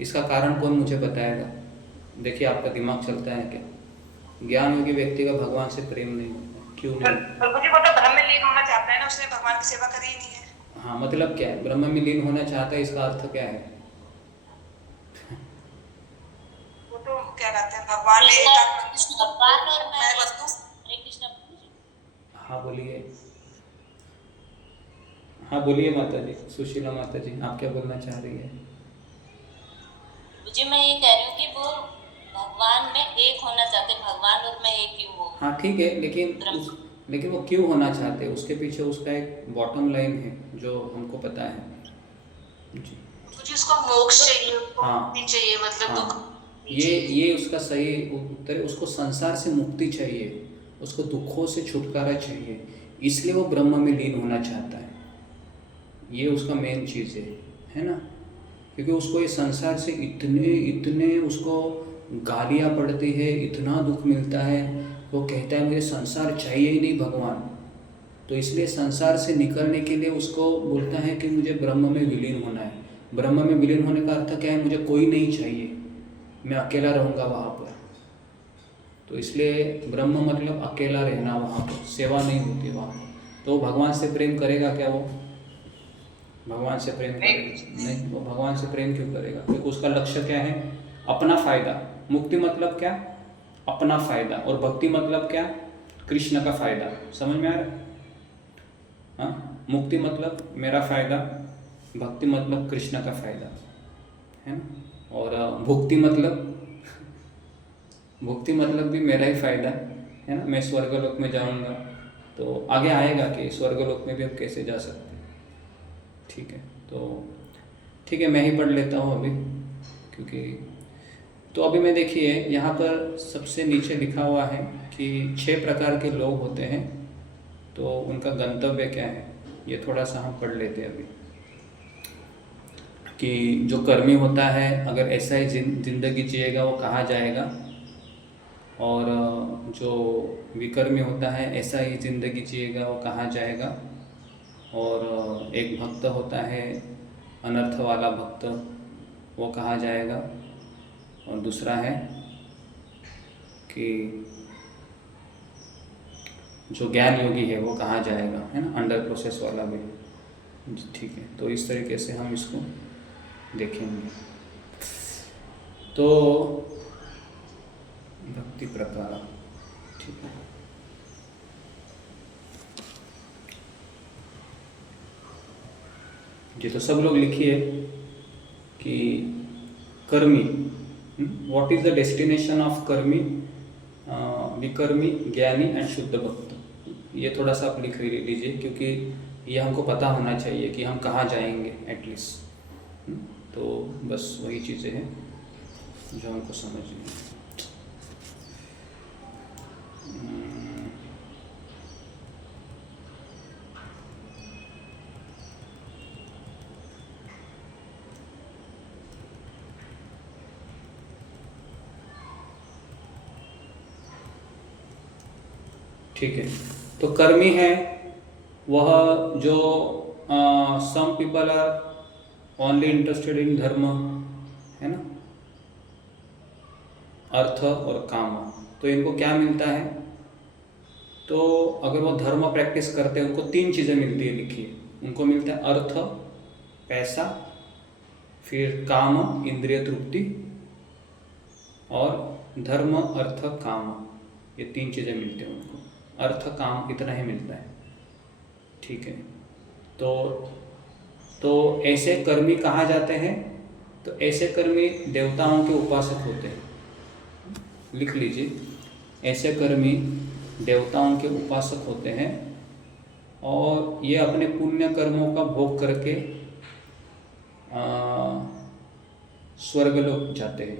इसका कारण कौन मुझे बताएगा? देखिए, आपका दिमाग चलता है क्या? ज्ञान योगी व्यक्ति का भगवान से प्रेम नहीं होता, क्यों नहीं? प्रभु जी वो तो ब्रह्म में लीन होना चाहता है ना, उसने भगवान की सेवा करी ही नहीं है। हाँ, मतलब क्या है? ब्रह्म में लीन होना चाहता है, इसका अर्थ क्या है? वो तो क्या कहते हैं, भगवान ने भगवान और मैं वस्तु। हरे कृष्ण प्रभु जी। हाँ बोलिए। हाँ बोलिए माता जी, सुशीला माता जी, आप क्या बोलना चाह रही है? मुझे, मैं ये कह रही हूँ कि वो भगवान में एक होना चाहते, भगवान और मैं एक ही हूँ। हाँ ठीक है, लेकिन वो क्यों होना चाहते हैं, उसके पीछे उसका एक बॉटम लाइन है जो हमको पता है जी। मुझे उसको मोक्ष चाहिए, हाँ। मुक्ति चाहिए, मतलब दुख। हाँ, ये उसका सही उत्तर है। उसको संसार से मुक्ति चाहिए, उसको दुखों से छुटकारा चाहिए, इसलिए वो ब्रह्म में लीन होना चाहता है। ये उसका मेन चीज़ है ना, क्योंकि उसको ये संसार से इतने उसको गालियाँ पड़ती है, इतना दुख मिलता है, वो कहता है मुझे संसार चाहिए ही नहीं भगवान। तो इसलिए संसार से निकलने के लिए उसको बोलता है कि मुझे ब्रह्म में विलीन होना है। ब्रह्म में विलीन होने का अर्थ क्या है? मुझे कोई नहीं चाहिए, मैं अकेला रहूँगा वहाँ पर। तो इसलिए ब्रह्म मतलब अकेला रहना, वहाँ पर सेवा नहीं होती वहाँ पर। तो भगवान से प्रेम करेगा क्या? वो भगवान से प्रेम करेगा नहीं। वो भगवान से प्रेम क्यों करेगा? क्योंकि उसका लक्ष्य क्या है? अपना फायदा। मुक्ति मतलब क्या? अपना फायदा। और भक्ति मतलब क्या? कृष्ण का फायदा। समझ में आ रहा है? हाँ, मुक्ति मतलब मेरा फायदा, भक्ति मतलब कृष्ण का फायदा, है ना। और भुक्ति मतलब भी मेरा ही फायदा, है ना। मैं स्वर्गलोक में जाऊंगा, तो आगे आएगा कि स्वर्गलोक में भी हम कैसे जा सकते हैं। ठीक है, तो ठीक है, मैं ही पढ़ लेता हूँ अभी, क्योंकि तो अभी मैं देखिए यहाँ पर सबसे नीचे लिखा हुआ है कि 6 प्रकार के लोग होते हैं, तो उनका गंतव्य क्या है, ये थोड़ा सा हम पढ़ लेते हैं अभी। कि जो कर्मी होता है, अगर ऐसा ही जिंदगी जिएगा वो कहाँ जाएगा, और जो विकर्मी होता है ऐसा ही ज़िंदगी जिएगा वो कहाँ जाएगा। और एक भक्त होता है अनर्थ वाला भक्त, वो कहाँ जाएगा। और दूसरा है कि जो ज्ञान योगी है वो कहाँ जाएगा, है ना, अंडर प्रोसेस वाला भी। ठीक है, तो इस तरीके से हम इसको देखेंगे। तो भक्ति प्रकार, ठीक है। जी, तो सब लोग लिखिए कि कर्मी, what is the destination of कर्मी, विकर्मी, ज्ञानी एंड शुद्ध भक्त। ये थोड़ा सा आप लिख लीजिए, क्योंकि ये हमको पता होना चाहिए कि हम कहाँ जाएंगे एटलीस्ट। तो बस वही चीज़ें हैं जो हमको समझनी है। ठीक है, तो कर्मी है वह जो some people are only interested in dharma, है ना, अर्थ और काम। तो इनको क्या मिलता है? तो अगर वो धर्म प्रैक्टिस करते हैं उनको 3 चीज़ें मिलती है, लिखिए। उनको मिलता है अर्थ, पैसा, फिर काम, इंद्रिय तृप्ति, और धर्म, अर्थ, काम, ये 3 चीज़ें मिलती हैं उनको। अर्थ, काम, इतना ही मिलता है, ठीक है। तो ऐसे कर्मी कहाँ जाते हैं? तो ऐसे कर्मी देवताओं के उपासक होते हैं। लिख लीजिए, ऐसे कर्मी देवताओं के उपासक होते हैं और ये अपने पुण्य कर्मों का भोग करके स्वर्गलोक जाते हैं।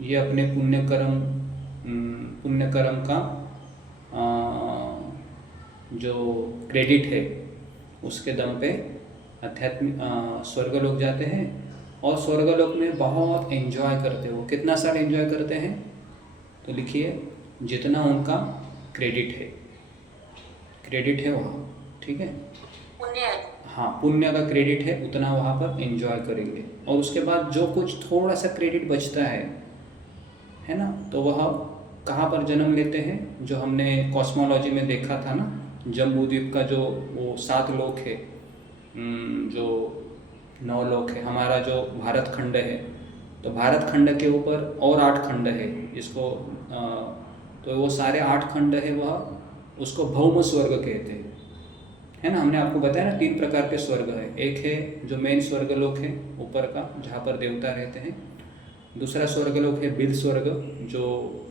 ये अपने पुण्य कर्म का जो क्रेडिट है उसके दम पे आध्यात्मिक स्वर्गलोक जाते हैं, और स्वर्गलोक में बहुत एंजॉय करते हो। कितना साल एंजॉय करते हैं? तो लिखिए, जितना उनका क्रेडिट है वहाँ, ठीक है। हाँ, पुण्य का क्रेडिट है उतना वहाँ पर एंजॉय करेंगे। और उसके बाद जो कुछ थोड़ा सा क्रेडिट बचता है ना, तो वह कहाँ पर जन्म लेते हैं? जो हमने कॉस्मोलॉजी में देखा था ना, जम्बूद्वीप का जो वो 7 लोक है, जो 9 लोक है। हमारा जो भारत खंड है, तो भारत खंड के ऊपर और 8 खंड है इसको, तो वो सारे 8 खंड है, वह उसको भौम स्वर्ग कहते हैं, है ना। हमने आपको बताया ना 3 प्रकार के स्वर्ग है। एक है जो मेन स्वर्गलोक है ऊपर का, जहाँ पर देवता रहते हैं। दूसरा स्वर्गलोक है बिल स्वर्ग, जो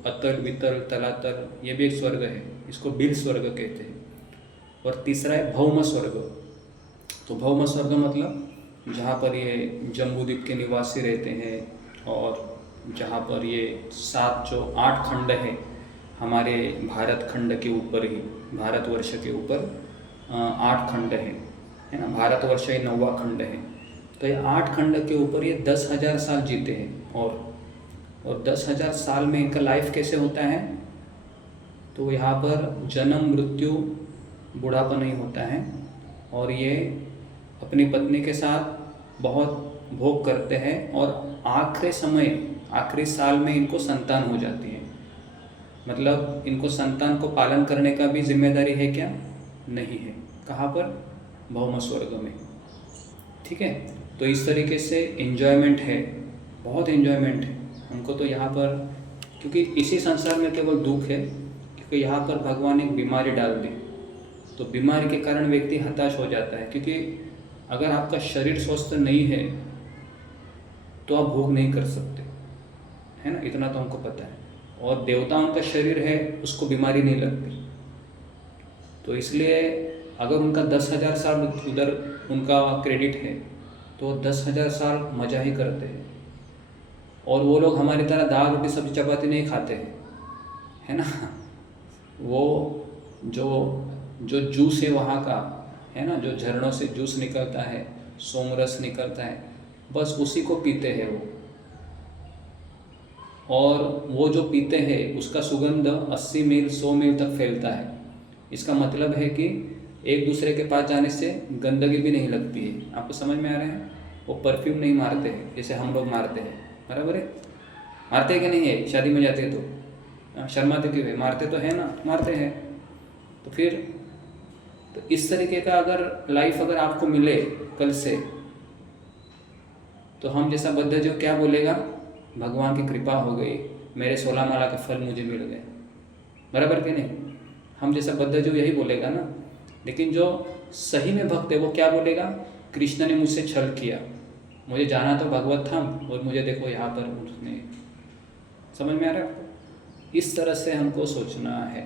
अतल, वितल, तलातल, ये भी एक स्वर्ग है, इसको बिल स्वर्ग कहते हैं। और तीसरा है भौम स्वर्ग। तो भौम स्वर्ग मतलब जहाँ पर ये जम्बूद्वीप के निवासी रहते हैं, और जहाँ पर ये 7 जो 8 खंड है हमारे भारत खंड के ऊपर ही, भारतवर्ष के ऊपर 8 खंड है ना। भारतवर्ष ये 9वां खंड है। तो ये 8 खंड के ऊपर ये 10,000 साल जीते हैं, और 10,000 साल में इनका लाइफ कैसे होता है? तो यहाँ पर जन्म, मृत्यु, बुढ़ापा नहीं होता है, और ये अपनी पत्नी के साथ बहुत भोग करते हैं, और आखिरी साल में इनको संतान हो जाती है। मतलब इनको संतान को पालन करने का भी जिम्मेदारी है क्या? नहीं है। कहाँ पर? भौम स्वर्ग में, ठीक है। तो इस तरीके से एंजॉयमेंट है, बहुत एंजॉयमेंट है हमको तो यहाँ पर, क्योंकि इसी संसार में केवल दुख है, क्योंकि यहाँ पर भगवान एक बीमारी डाल दी। तो बीमारी के कारण व्यक्ति हताश हो जाता है, क्योंकि अगर आपका शरीर स्वस्थ नहीं है तो आप भोग नहीं कर सकते, है ना, इतना तो हमको पता है। और देवताओं का शरीर है, उसको बीमारी नहीं लगती। तो इसलिए अगर उनका 10,000 साल उधर उनका क्रेडिट है, तो 10,000 साल मज़ा ही करते हैं। और वो लोग हमारी तरह दाल, रोटी, सब्जी, चपाती नहीं खाते हैं, है ना। वो जो जूस है वहाँ का, है ना, जो झरनों से जूस निकलता है, सोमरस निकलता है, बस उसी को पीते हैं वो। और वो जो पीते हैं उसका सुगंध 80 मील 100 मील तक फैलता है। इसका मतलब है कि एक दूसरे के पास जाने से गंदगी भी नहीं लगती है। आपको समझ में आ रहा है? वो परफ्यूम नहीं मारते हैं जैसे हम लोग मारते हैं, बराबर है? मारते हैं कि नहीं है? शादी में जाते हैं तो शर्माते क्यों है? मारते तो है ना, मारते हैं। तो फिर तो इस तरीके का अगर लाइफ अगर आपको मिले कल से, तो हम जैसा बद्ध जो क्या बोलेगा, भगवान की कृपा हो गई, मेरे 16 माला के फल मुझे मिल गए, बराबर कि नहीं? हम जैसा बद्ध जो यही बोलेगा ना। लेकिन जो सही में भक्त है वो क्या बोलेगा, कृष्ण ने मुझसे छल किया, मुझे जाना तो भगवत धाम और मुझे देखो यहाँ पर उसने। समझ में आ रहा है आपको? इस तरह से हमको सोचना है,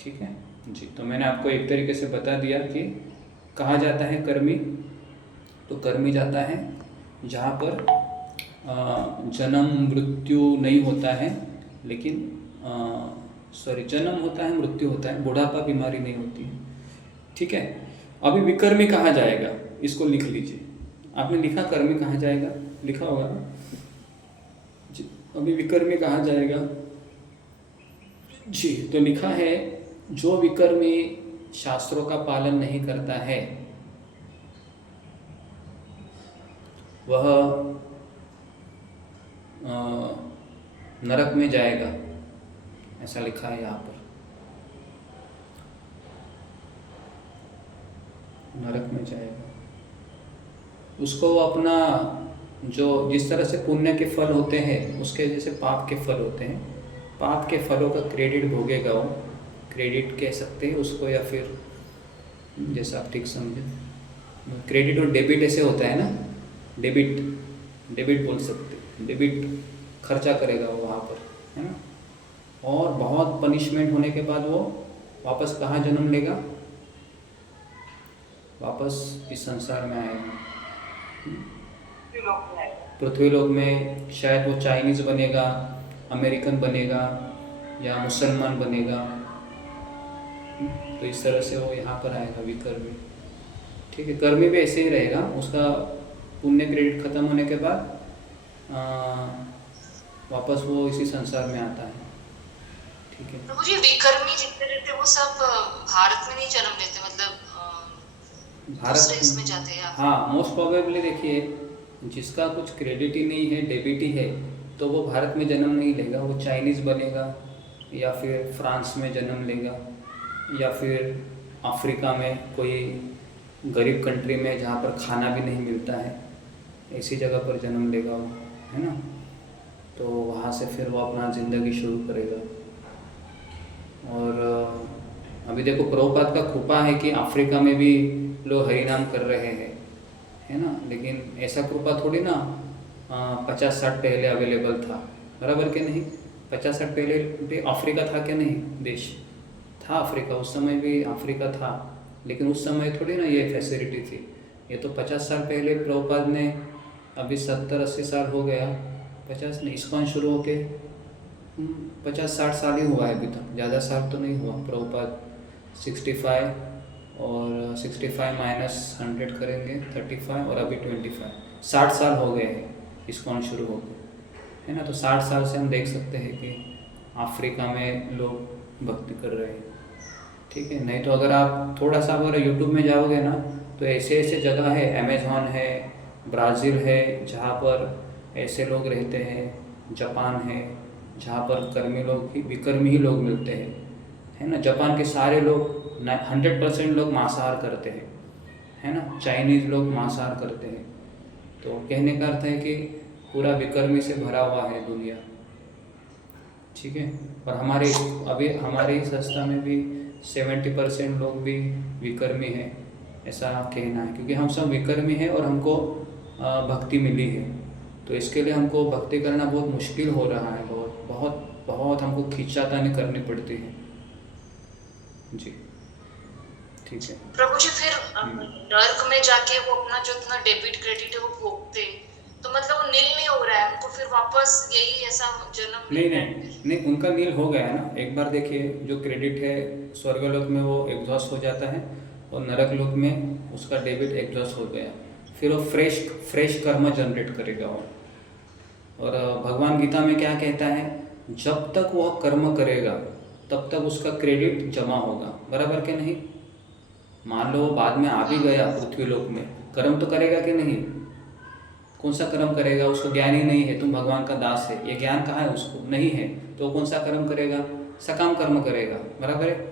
ठीक है जी। तो मैंने आपको एक तरीके से बता दिया कि कहा जाता है कर्मी, तो कर्मी जाता है जहाँ पर जन्म मृत्यु नहीं होता है, लेकिन जन्म होता है, मृत्यु होता है, बुढ़ापा बीमारी नहीं होती है, ठीक है। अभी विकर्मी कहाँ जाएगा, इसको लिख लीजिए। आपने लिखा कर्मी कहाँ जाएगा, लिखा होगा ना जी। अभी विकर्मी कहाँ जाएगा जी, तो लिखा है जो विकर्मी शास्त्रों का पालन नहीं करता है वह नरक में जाएगा, ऐसा लिखा है यहाँ पर, नरक में जाएगा। उसको अपना जो जिस तरह से पुण्य के फल होते हैं उसके जैसे पाप के फल होते हैं, पाप के फलों का क्रेडिट भोगेगा वो, क्रेडिट कह सकते हैं उसको, या फिर जैसा आप ठीक समझे, क्रेडिट और डेबिट ऐसे होता है ना, डेबिट बोल सकते, डेबिट खर्चा करेगा वो वहाँ पर, है ना। और बहुत पनिशमेंट होने के बाद वो वापस कहाँ जन्म लेगा, वापस इस संसार में आएगा, पृथ्वी लोक में। शायद वो चाइनीज़ बनेगा, अमेरिकन बनेगा या मुसलमान बनेगा, तो इस तरह से वो यहाँ पर आएगा विकर्मी, ठीक है। कर्मी भी ऐसे ही रहेगा, उसका पुण्य क्रेडिट खत्म होने के बाद वापस वो इसी संसार में आता है, ठीक है। प्रभु जी, विकर्मी जितने रहते वो सब भारत में नहीं जन्म लेते, मतलब दूसरे इसमें जाते हैं? हाँ, मोस्ट प्रोबेबली देखिए, जिसका कुछ क्रेडिट ही नहीं है, डेबिट ही है, तो वो भारत में जन्म नहीं लेगा, वो चाइनीज़ बनेगा या फिर फ्रांस में जन्म लेगा या फिर अफ्रीका में कोई गरीब कंट्री में जहाँ पर खाना भी नहीं मिलता है, ऐसी जगह पर जन्म लेगा वो, है ना। तो वहाँ से फिर वो अपना ज़िंदगी शुरू करेगा। और अभी देखो प्रभुपाद का कृपा है कि अफ्रीका में भी लोग हरिनाम कर रहे हैं, है ना। लेकिन ऐसा कृपा थोड़ी ना 50-60 पहले अवेलेबल था, बराबर के नहीं? 50-60 पहले भी अफ्रीका था क्या? नहीं, देश था अफ्रीका, उस समय भी अफ्रीका था, लेकिन उस समय थोड़ी ना ये फैसिलिटी थी। ये तो 50 साल पहले प्रभुपाद ने, अभी 70-80 साल हो गया, 50 नहीं, इस्कॉन शुरू होके 50-60 साल ही हुआ है अभी तक, ज़्यादा साल तो नहीं हुआ। प्रभुपाद 65 और 65 माइनस 100 करेंगे 35 और अभी 25, 60 साल हो गए हैं इस्कॉन शुरू होकर, है ना। तो 60 साल से हम देख सकते हैं कि अफ्रीका में लोग भक्ति कर रहे हैं, ठीक है। नहीं तो अगर आप थोड़ा सा अगर यूट्यूब में जाओगे ना, तो ऐसे ऐसे जगह है, अमेज़ॉन है, ब्राज़ील है, जहाँ पर ऐसे लोग रहते हैं, जापान है जहाँ पर कर्मी लोग ही, विकर्मी ही लोग मिलते हैं, है ना। जापान के सारे लोग 100% लोग मांसाहार करते हैं, है ना। चाइनीज़ लोग मांसाहार करते हैं। तो कहने का अर्थ है कि पूरा विकर्मी से भरा हुआ है दुनिया, ठीक है। और हमारे इस संस्था में भी 70% लोग भी विकर्मी हैं, ऐसा कहना है, क्योंकि हम सब विकर्मी हैं और हमको भक्ति मिली है। तो इसके लिए हमको भक्ति करना बहुत मुश्किल हो रहा है, बहुत हमको खींचातानी करनी पड़ती है जी, ठीक है। प्रभु जी, फिर नर्क में जाके वो अपना जो इतना डेबिट क्रेडिट है वो भोगते, तो मतलब वो नील नहीं हो रहा है उनको, फिर वापस यही ऐसा जन्म? नहीं, उनका नील हो गया है ना एक बार। देखिए, जो क्रेडिट है स्वर्गलोक में वो एग्जॉस्ट हो जाता है और नरक लोक में उसका डेबिट एग्जॉस्ट हो गया, फिर वो फ्रेश कर्म जनरेट करेगा वो। और भगवान गीता में क्या कहता है, जब तक वह कर्म करेगा तब तक उसका क्रेडिट जमा होगा, बराबर के नहीं। मान लो बाद में आ भी गया पृथ्वी लोक में, कर्म तो करेगा कि नहीं? कौन सा कर्म करेगा? उसको ज्ञान ही नहीं है, तुम भगवान का दास है, ये ज्ञान कहाँ है उसको? नहीं है, तो कौन सा कर्म करेगा? सकाम कर्म करेगा, बराबर है।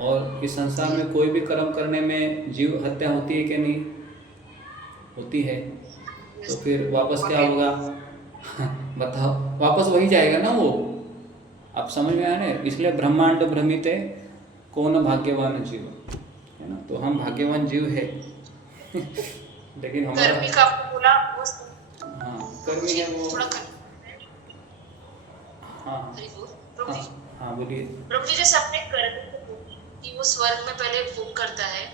और इस संसार में कोई भी कर्म करने में जीव हत्या होती है कि नहीं? होती है, तो फिर वापस क्या होगा? बताओ, वापस वही जाएगा ना वो। आप समझ में आया ना? इसलिए ब्रह्मांड भ्रमित है, कौन भाग्यवान जीव, है ना? तो हम भाग्यवान जीव है। लेकिन हमारा, कर्मी का आपने बोला वो हाँ प्रभु कर्मी जी है वो। थोड़ा हाँ हरि बोल प्रभु हाँ जी। हाँ बोलिए। प्रभु जी जैसे अपने कर्म को बोला कि वो स्वर्ग में पहले भोग करता है,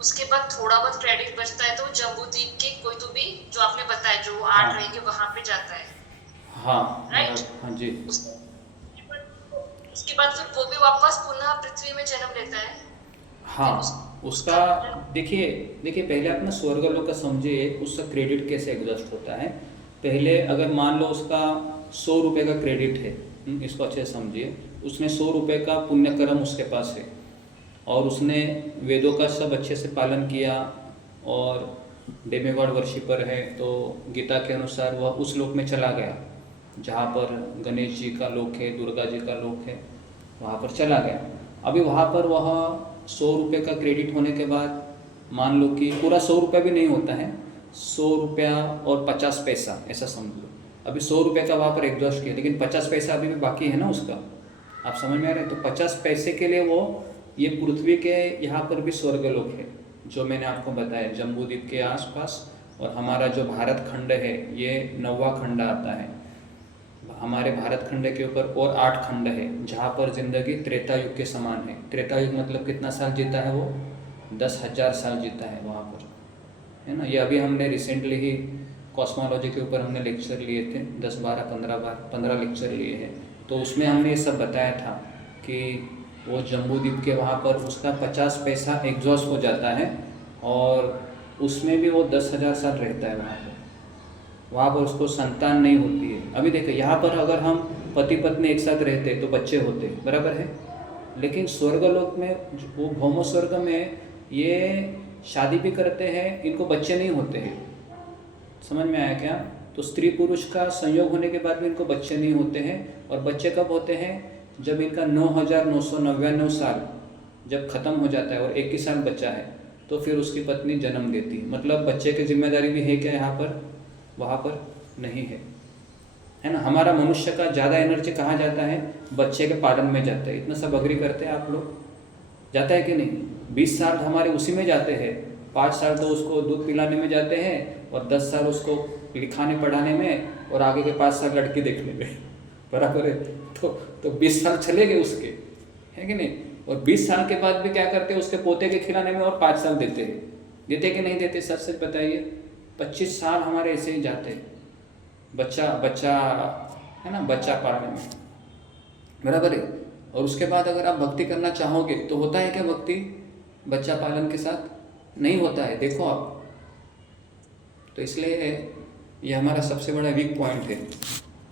उसके बाद थोड़ा बहुत क्रेडिट बचता है तो वो जम्बूद्वीप के कोई तो भी जो आपने बताया जो हाँ 8 रहेंगे वहां पे जाता है, हाँ राइट? बराबर, हाँ जी। उसके बाद फिर वो भी वापस पुनः पृथ्वी में जन्म लेता है। हाँ फिर उसका, देखिए देखिए पहले आप ना स्वर्गलोक का समझिए, उसका क्रेडिट कैसे एग्जॉस्ट होता है। पहले अगर मान लो उसका 100 रुपये का क्रेडिट है, इसको अच्छे से समझिए। उसने 100 रुपये का पुण्य कर्म उसके पास है, और उसने वेदों का सब अच्छे से पालन किया, और डेमीगॉड वर्शिपर है, तो गीता के अनुसार वह उस लोक में चला गया जहाँ पर गणेश जी का लोक है, दुर्गा जी का लोक है, वहाँ पर चला गया। अभी वहाँ पर वह 100 रुपये का क्रेडिट होने के बाद, मान लो कि पूरा 100 रुपया भी नहीं होता है, 100 रुपया और 50 पैसा ऐसा समझ लो। अभी 100 रुपये का वहाँ पर एग्जॉस्ट किया, लेकिन 50 पैसा अभी भी बाकी है ना उसका। आप समझ में आ रहे हैं? तो 50 पैसे के लिए वो ये पृथ्वी के यहाँ पर भी स्वर्गलोक है, जो मैंने आपको बताया जम्बूद्वीप के आसपास। और हमारा जो भारत खंड है ये 9वां खंड आता है। हमारे भारत खंड के ऊपर और 8 खंड है जहाँ पर जिंदगी त्रेता युग के समान है। त्रेता युग मतलब कितना साल जीता है वो? 10,000 साल जीता है वहाँ पर, है ना? ये अभी हमने रिसेंटली ही कॉस्मोलॉजी के ऊपर हमने लेक्चर लिए थे, 15 लेक्चर लिए हैं। तो उसमें हमने ये सब बताया था कि वो जम्बूद्वीप के वहाँ पर उसका 50 पैसा एग्जॉस्ट हो जाता है, और उसमें भी वो 10,000 साल रहता है वहाँ पर उसको संतान नहीं होती है। अभी देखो यहाँ पर अगर हम पति पत्नी एक साथ रहते तो बच्चे होते, बराबर है। लेकिन स्वर्गलोक में, वो भौम स्वर्ग में, ये शादी भी करते हैं, इनको बच्चे नहीं होते हैं। समझ में आया क्या? तो स्त्री पुरुष का संयोग होने के बाद भी इनको बच्चे नहीं होते हैं। और बच्चे कब होते हैं? जब इनका 9,999 साल जब ख़त्म हो जाता है और 21 साल बच्चा है, तो फिर उसकी पत्नी जन्म देती है। मतलब बच्चे की जिम्मेदारी भी है क्या यहाँ पर? वहाँ पर नहीं है ना? हमारा मनुष्य का ज़्यादा एनर्जी कहाँ जाता है? बच्चे के पालन में जाता है। इतना सब अग्री करते हैं आप लोग? जाता है कि नहीं? 20 साल हमारे उसी में जाते हैं, 5 साल तो उसको दूध पिलाने में जाते हैं, और 10 साल उसको लिखाने पढ़ाने में, और आगे के 5 साल लड़की देखने में, बराबर है। तो 20 साल चले गए उसके, है कि नहीं? और 20 साल के बाद भी क्या करते हैं? उसके पोते के खिलाने में और 5 साल देते हैं। देते कि नहीं देते? सच सच बताइए। 25 साल हमारे ऐसे ही जाते हैं बच्चा है ना, बच्चा पालने में, बराबर है। और उसके बाद अगर आप भक्ति करना चाहोगे तो होता है क्या भक्ति बच्चा पालन के साथ? नहीं होता है, देखो आप। तो इसलिए ये हमारा सबसे बड़ा वीक पॉइंट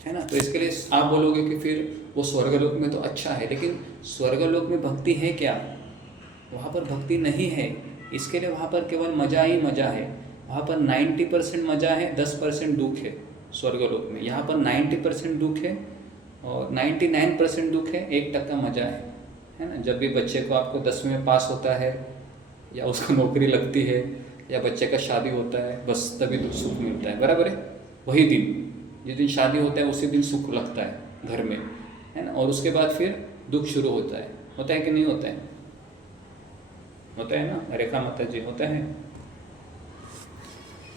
है ना? तो इसके लिए आप बोलोगे कि फिर वो स्वर्गलोक में तो अच्छा है, लेकिन स्वर्गलोक में भक्ति है क्या? वहाँ पर भक्ति नहीं है। इसके लिए वहाँ पर केवल मज़ा ही मज़ा है। वहाँ पर 90% मज़ा है, 10% दुख है स्वर्गलोक में। यहाँ पर 90% दुख है और 99% दुख है, 1% मज़ा है ना? जब भी बच्चे को आपको 10वीं में पास होता है, या उसको नौकरी लगती है, या बच्चे का शादी होता है, बस तभी तो सुख मिलता है, बराबर है। वही दिन, जिस दिन शादी होता है उसी दिन सुख लगता है घर में, है ना? और उसके बाद फिर दुख शुरू होता है कि नहीं होता है? होता है ना रेखा माता जी? होता है।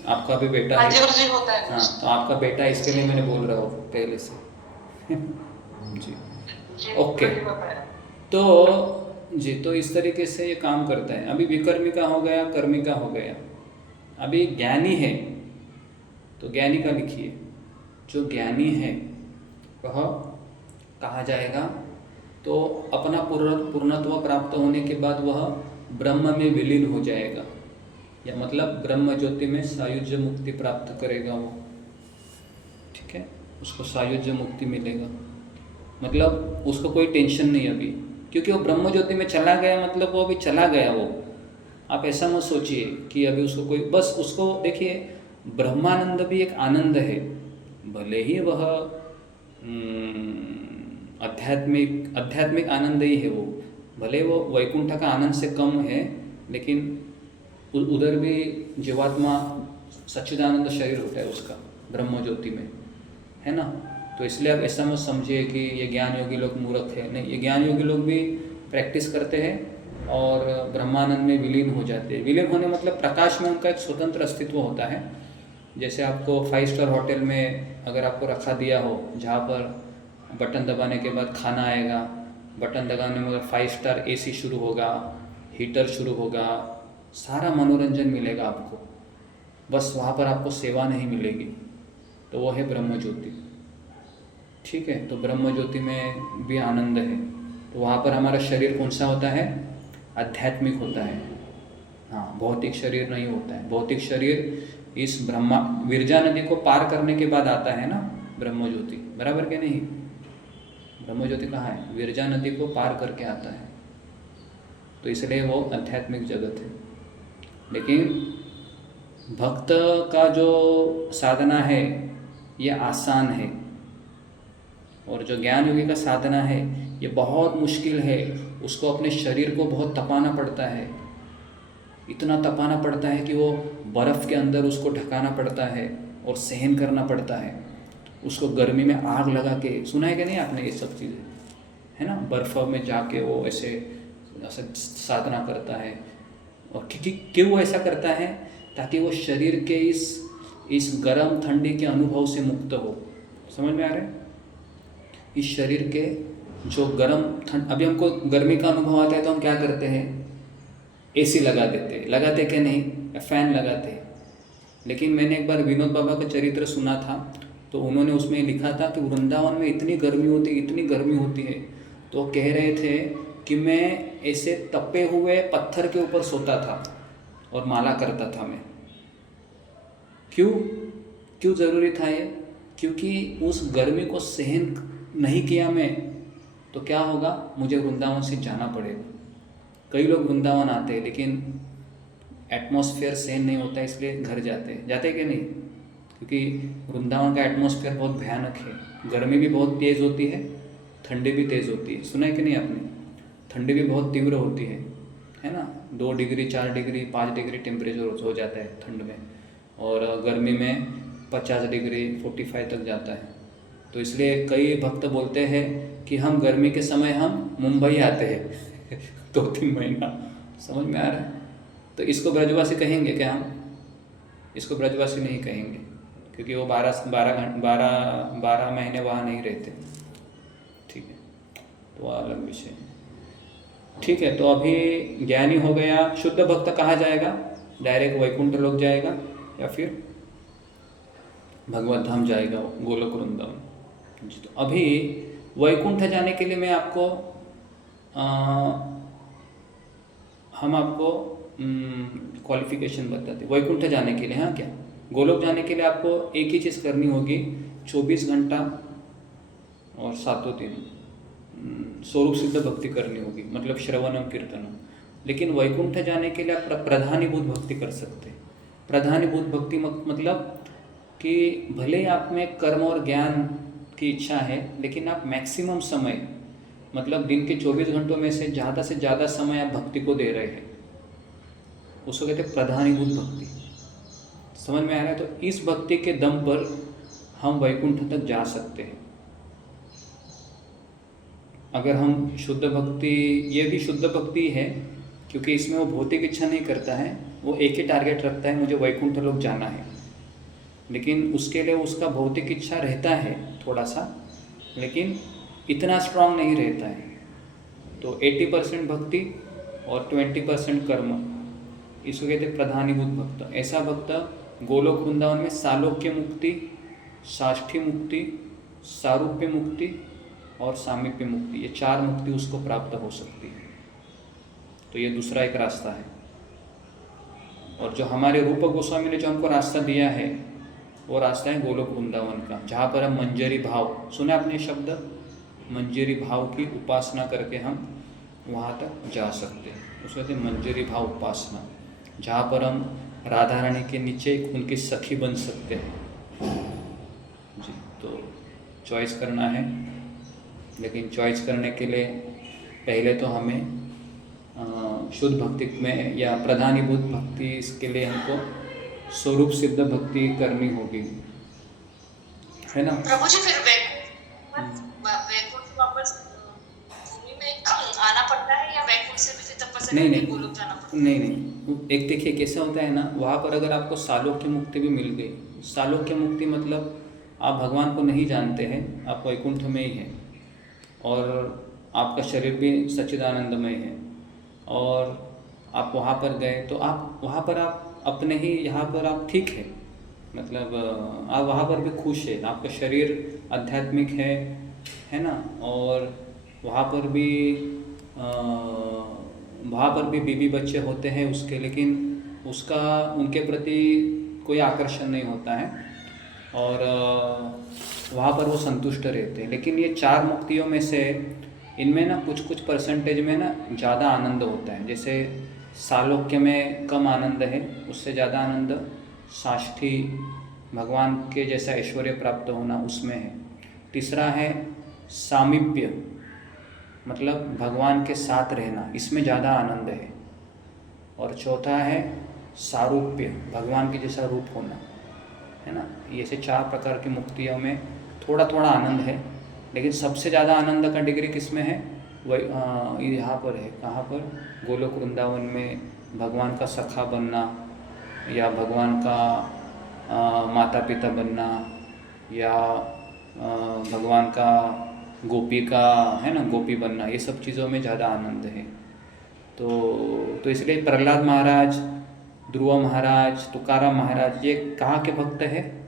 आपका भी बेटा है? जी होता है। हाँ, तो आपका बेटा, इसके लिए मैंने बोल रहा हूँ पहले से। जी ओके। तो जी, तो इस तरीके से ये काम करता है। अभी विकर्मिका हो गया, कर्मिका हो गया। अभी ज्ञानी है तो ज्ञानी का लिखिए। जो ज्ञानी है वह कहाँ जाएगा? तो अपना पूर्णत्व प्राप्त होने के बाद वह ब्रह्म में विलीन हो जाएगा, या मतलब ब्रह्म ज्योति में सायुज्य मुक्ति प्राप्त करेगा वो, ठीक है? उसको सायुज्य मुक्ति मिलेगा। मतलब उसको कोई टेंशन नहीं अभी, क्योंकि वो ब्रह्म ज्योति में चला गया, मतलब वो अभी चला गया वो। आप ऐसा मत सोचिए कि अभी उसको कोई, बस उसको देखिए, ब्रह्मानंद भी एक आनंद है, भले ही वह आध्यात्मिक आनंद ही है वो, भले वो वैकुंठ का आनंद से कम है, लेकिन उधर भी जीवात्मा सच्चिदानंद शरीर होता है उसका ब्रह्म ज्योति में, है ना। तो इसलिए आप ऐसा मत समझिए कि ये ज्ञान योगी लोग मूर्ख है, नहीं, ये ज्ञान योगी लोग भी प्रैक्टिस करते हैं और ब्रह्मानंद में विलीन हो जाते हैं। विलीन होने मतलब प्रकाश में उनका एक स्वतंत्र अस्तित्व होता है। जैसे आपको 5 स्टार होटल में अगर आपको रखा दिया हो, जहाँ पर बटन दबाने के बाद खाना आएगा, बटन दबाने में 5 स्टार AC शुरू होगा, हीटर शुरू होगा, सारा मनोरंजन मिलेगा आपको, बस वहाँ पर आपको सेवा नहीं मिलेगी, तो वो है ब्रह्म ज्योति। ठीक है, तो ब्रह्म ज्योति में भी आनंद है। तो वहाँ पर हमारा शरीर कौन सा होता है? आध्यात्मिक होता है, हाँ, भौतिक शरीर नहीं होता है। भौतिक शरीर इस ब्रह्मा विरजा नदी को पार करने के बाद आता है ना ब्रह्म ज्योति, बराबर के नहीं? ब्रह्म ज्योति कहाँ है? विरजा नदी को पार करके आता है, तो इसलिए वो आध्यात्मिक जगत है। लेकिन भक्त का जो साधना है ये आसान है, और जो ज्ञान योगी का साधना है ये बहुत मुश्किल है। उसको अपने शरीर को बहुत तपाना पड़ता है, इतना तपाना पड़ता है कि वो बर्फ़ के अंदर उसको ढकाना पड़ता है और सहन करना पड़ता है। उसको गर्मी में आग लगा के, सुना है कि नहीं आपने ये सब चीज़ें, है ना? बर्फ़ में जाके वो ऐसे साधना करता है। और क्यों ऐसा करता है? ताकि वो शरीर के इस गर्म ठंडी के अनुभव से मुक्त हो। समझ में आ रहा है? इस शरीर के जो गर्म ठंड, अभी हमको गर्मी का अनुभव आता है तो हम क्या करते हैं? AC लगा देते, लगाते कि नहीं? फ़ैन लगाते। लेकिन मैंने एक बार विनोद बाबा का चरित्र सुना था, तो उन्होंने उसमें लिखा था कि वृंदावन में इतनी गर्मी होती है, तो कह रहे थे कि मैं ऐसे तपे हुए पत्थर के ऊपर सोता था और माला करता था मैं। क्यों ज़रूरी था ये? क्योंकि उस गर्मी को सहन नहीं किया मैं तो क्या होगा? मुझे वृंदावन से जाना पड़ेगा। कई लोग वृंदावन आते हैं लेकिन एटमॉस्फेयर सहन नहीं होता, इसलिए घर जाते कि नहीं? क्योंकि वृंदावन का एटमॉस्फेयर बहुत भयानक है। गर्मी भी बहुत तेज़ होती है, ठंडी भी तेज़ होती है। सुना है कि नहीं आपने? ठंडी भी बहुत तीव्र होती है ना? 2 डिग्री 4 डिग्री 5 डिग्री टेम्परेचर हो जाता है ठंड में, और गर्मी में 50 डिग्री 45 तक जाता है। तो इसलिए कई भक्त बोलते हैं कि हम गर्मी के समय हम मुंबई आते हैं 2-3 महीना। समझ में आ रहा है? तो इसको ब्रजवासी कहेंगे क्या हम? इसको ब्रजवासी नहीं कहेंगे, क्योंकि वो 12 महीने वहाँ नहीं रहते। ठीक है, तो अलग विषय है। ठीक है, तो अभी ज्ञानी हो गया। शुद्ध भक्त कहाँ जाएगा? डायरेक्ट वैकुंठ लोक जाएगा या फिर भगवत धाम जाएगा, गोलोक वृंदावन। तो अभी वैकुंठ जाने के लिए मैं आपको हम आपको क्वालिफिकेशन बताते। वैकुंठ जाने के लिए, हाँ, क्या गोलोक जाने के लिए आपको एक ही चीज़ करनी होगी, 24 घंटा और 7 दिन स्वरूप सिद्ध भक्ति करनी होगी, मतलब श्रवणम कीर्तनम। लेकिन वैकुंठ जाने के लिए आप प्रधानीभूत भक्ति कर सकते हैं। प्रधानीभूत भक्ति मतलब कि भले ही आप में कर्म और ज्ञान की इच्छा है, लेकिन आप मैक्सिमम समय, मतलब दिन के 24 घंटों में से ज़्यादा समय आप भक्ति को दे रहे हैं, उसको कहते हैं प्रधानीभूत भक्ति। समझ में आ रहा है? तो इस भक्ति के दम पर हम वैकुंठ तक जा सकते हैं। अगर हम शुद्ध भक्ति, ये भी शुद्ध भक्ति है क्योंकि इसमें वो भौतिक इच्छा नहीं करता है, वो एक ही टारगेट रखता है, मुझे वैकुंठ लोक जाना है। लेकिन उसके लिए उसका भौतिक इच्छा रहता है थोड़ा सा, लेकिन इतना स्ट्रांग नहीं रहता है। तो 80% भक्ति और 20% कर्म, इसको कहते हैं प्रधानीभूत भक्त। ऐसा भक्त गोलोक वृंदावन में सालोक्य मुक्ति, साष्ठी मुक्ति, सारूप्य मुक्ति और सामीप्य मुक्ति, ये 4 मुक्ति उसको प्राप्त हो सकती है। तो ये दूसरा एक रास्ता है। और जो हमारे रूप गोस्वामी ने जो हमको रास्ता दिया है, वो रास्ता है गोलोक वृंदावन का, जहाँ पर हम मंजरी भाव, सुना आपने शब्द? मंजरी भाव की उपासना करके हम वहाँ तक जा सकते हैं। उसको कहते हैं मंजरी भाव उपासना, जहाँ पर हम राधा रानी के नीचे उनकी सखी बन सकते हैं जी। तो चॉइस करना है, लेकिन चॉइस करने के लिए पहले तो हमें शुद्ध भक्ति में या प्रधानीभूत भक्ति, इसके लिए हमको स्वरूप सिद्ध भक्ति करनी होगी, है ना। प्रभु जी फिर वैकुंठ वापस भूमि में आना पड़ता है या वैकुंठ से भी फिर तपस्या नहीं करके नहीं गोलोक जाना पड़ता है? नहीं, एक देखिए कैसा होता है ना, वहाँ पर अगर आपको सालोक्य मुक्ति भी मिल गई, सालोक्य मुक्ति मतलब आप भगवान को नहीं जानते हैं, आप वैकुंठ में ही हैं और आपका शरीर भी सच्चिदानंदमय है और आप वहाँ पर गए तो आप वहाँ पर आप अपने ही, यहाँ पर आप ठीक है, मतलब आप वहाँ पर भी खुश है, आपका शरीर आध्यात्मिक है ना, और वहाँ पर भी बीवी बच्चे होते हैं उसके, लेकिन उसका उनके प्रति कोई आकर्षण नहीं होता है और वहाँ पर वो संतुष्ट रहते हैं। लेकिन ये 4 मुक्तियों में से इनमें ना कुछ परसेंटेज में ना ज़्यादा आनंद होता है। जैसे सालोक्य में कम आनंद है, उससे ज़्यादा आनंद साष्ठी भगवान के जैसा ऐश्वर्य प्राप्त होना उसमें है। तीसरा है सामीप्य, मतलब भगवान के साथ रहना, इसमें ज़्यादा आनंद है। और चौथा है सारूप्य, भगवान के जैसा रूप होना, है ना। ये से 4 प्रकार की मुक्तियों में थोड़ा थोड़ा आनंद है, लेकिन सबसे ज़्यादा आनंद का डिग्री किस में है? वही यहाँ पर है, कहाँ पर? गोलोक वृंदावन में भगवान का सखा बनना या भगवान का माता पिता बनना या भगवान का गोपी का, है ना, गोपी बनना, ये सब चीज़ों में ज़्यादा आनंद है। तो इसलिए प्रहलाद महाराज, ध्रुव महाराज, तुकाराम महाराज, ये कहाँ के भक्त है?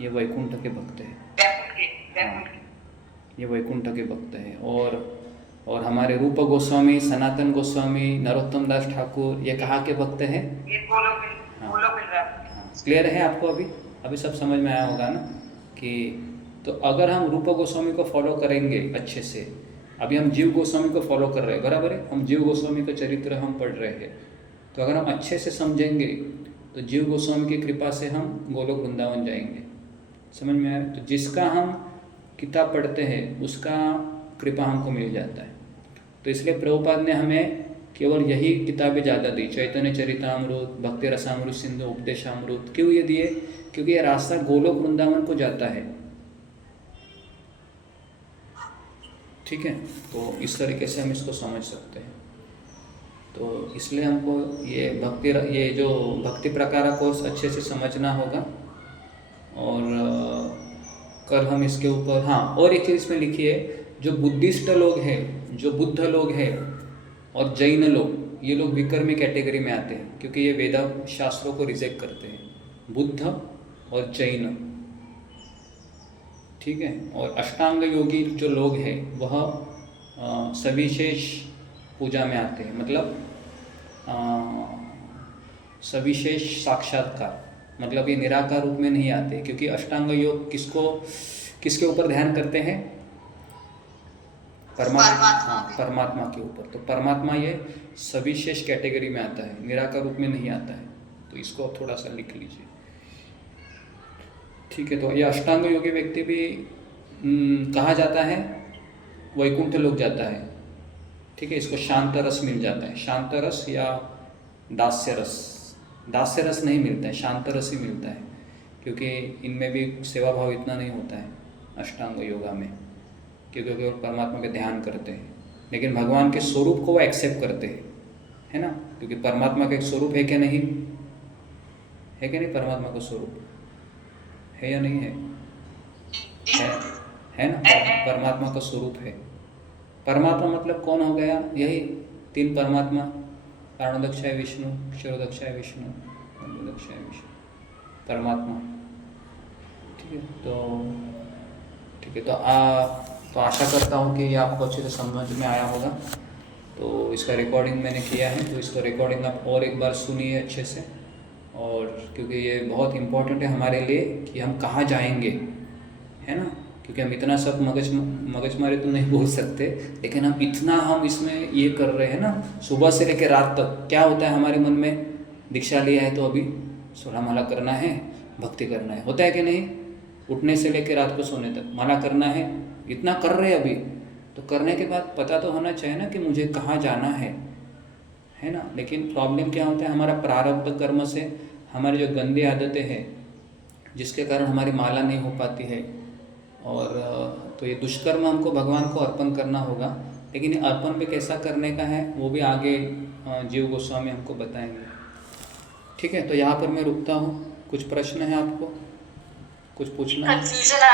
ये वैकुंठ के भक्त है, ये वैकुंठ के भक्त है। और हमारे रूप गोस्वामी, सनातन गोस्वामी, नरोत्तम दास ठाकुर, ये कहाँ के भक्त हैं? क्लियर है आपको? अभी सब समझ में आया होगा ना कि तो अगर हम रूप गोस्वामी को फॉलो करेंगे अच्छे से, अभी हम जीव गोस्वामी को फॉलो कर रहे हैं, बराबर है, हम जीव गोस्वामी का चरित्र हम पढ़ रहे हैं, तो अगर हम अच्छे से समझेंगे तो जीव गोस्वामी की कृपा से हम गोलोक वृंदावन जाएंगे। समझ में आया? तो जिसका हम किताब पढ़ते हैं उसका कृपा हमको मिल जाता है। तो इसलिए प्रभुपाद ने हमें केवल यही किताबें ज़्यादा दी, चैतन्य चरितामृत, भक्ति रसामृत सिंधु, उपदेशामृत। क्यों ये दिए? क्योंकि ये रास्ता गोलोक वृंदावन को जाता है, ठीक है। तो इस तरीके से हम इसको समझ सकते हैं। तो इसलिए हमको ये जो भक्ति प्रकार कोर्स अच्छे से समझना होगा। और कल हम इसके ऊपर, हाँ, और एक चीज़ इसमें लिखी है, जो बुद्धिस्ट लोग हैं, जो बुद्ध लोग हैं और जैन लोग, ये लोग विकर्मी कैटेगरी में आते हैं, क्योंकि ये वेदा शास्त्रों को रिजेक्ट करते हैं, बुद्ध और जैन, ठीक है। और अष्टांग योगी जो लोग हैं वह सविशेष पूजा में आते हैं, मतलब सविशेष साक्षात्कार, मतलब ये निराकार रूप में नहीं आते, क्योंकि अष्टांग योग किसके ऊपर ध्यान करते हैं? परमात्मा के ऊपर। तो परमात्मा ये सविशेष कैटेगरी में आता है, निराकार रूप में नहीं आता है। तो इसको थोड़ा सा लिख लीजिए, ठीक है। तो ये अष्टांग योगी व्यक्ति भी कहाँ जाता है? वैकुंठ लोक जाता है, ठीक है। इसको शांत रस मिल जाता है, शांत रस या दास्य रस नहीं मिलता है, शांत रस ही मिलता है, क्योंकि इनमें भी सेवा भाव इतना नहीं होता है अष्टांग योगा में, क्योंकि वो परमात्मा पे ध्यान करते हैं, लेकिन भगवान के स्वरूप को वो एक्सेप्ट करते हैं, है ना। क्योंकि परमात्मा का एक स्वरूप है कि नहीं है, कि नहीं? परमात्मा का स्वरूप है या नहीं है? है ना, परमात्मा का स्वरूप है। परमात्मा मतलब कौन हो गया? यही 3 परमात्मा, कारणोदक्षाय विष्णु, क्षीरोदक्षाय विष्णु, मंडोदक्षाय विष्णु, परमात्मा, ठीक है। ठीक है, तो आशा करता हूँ कि ये आपको अच्छे से समझ में आया होगा। तो इसका रिकॉर्डिंग मैंने किया है, तो इसको रिकॉर्डिंग आप और एक बार सुनिए अच्छे से, और क्योंकि ये बहुत इम्पोर्टेंट है हमारे लिए कि हम कहाँ जाएंगे, है ना। क्योंकि हम इतना सब मगजमारी तो नहीं बोल सकते, लेकिन हम इसमें ये कर रहे हैं ना, सुबह से लेकर रात तक क्या होता है हमारे मन में? दीक्षा लिया है तो अभी सोलह माला करना है, भक्ति करना है, होता है कि नहीं? उठने से लेकर रात को सोने तक माला करना है, इतना कर रहे हैं अभी। तो करने के बाद पता तो होना चाहिए ना कि मुझे कहाँ जाना है ना। लेकिन प्रॉब्लम क्या होता है? हमारा प्रारब्ध कर्म से हमारी जो गंदी आदतें हैं जिसके कारण हमारी माला नहीं हो पाती है, और तो ये दुष्कर्म हमको भगवान को अर्पण करना होगा। लेकिन ये अर्पण भी कैसा करने का है वो भी आगे जीव गोस्वामी हमको बताएंगे। ठीक है, तो यहाँ पर मैं रुकता हूँ। कुछ प्रश्न है आपको, कुछ पूछना है? कंफ्यूजन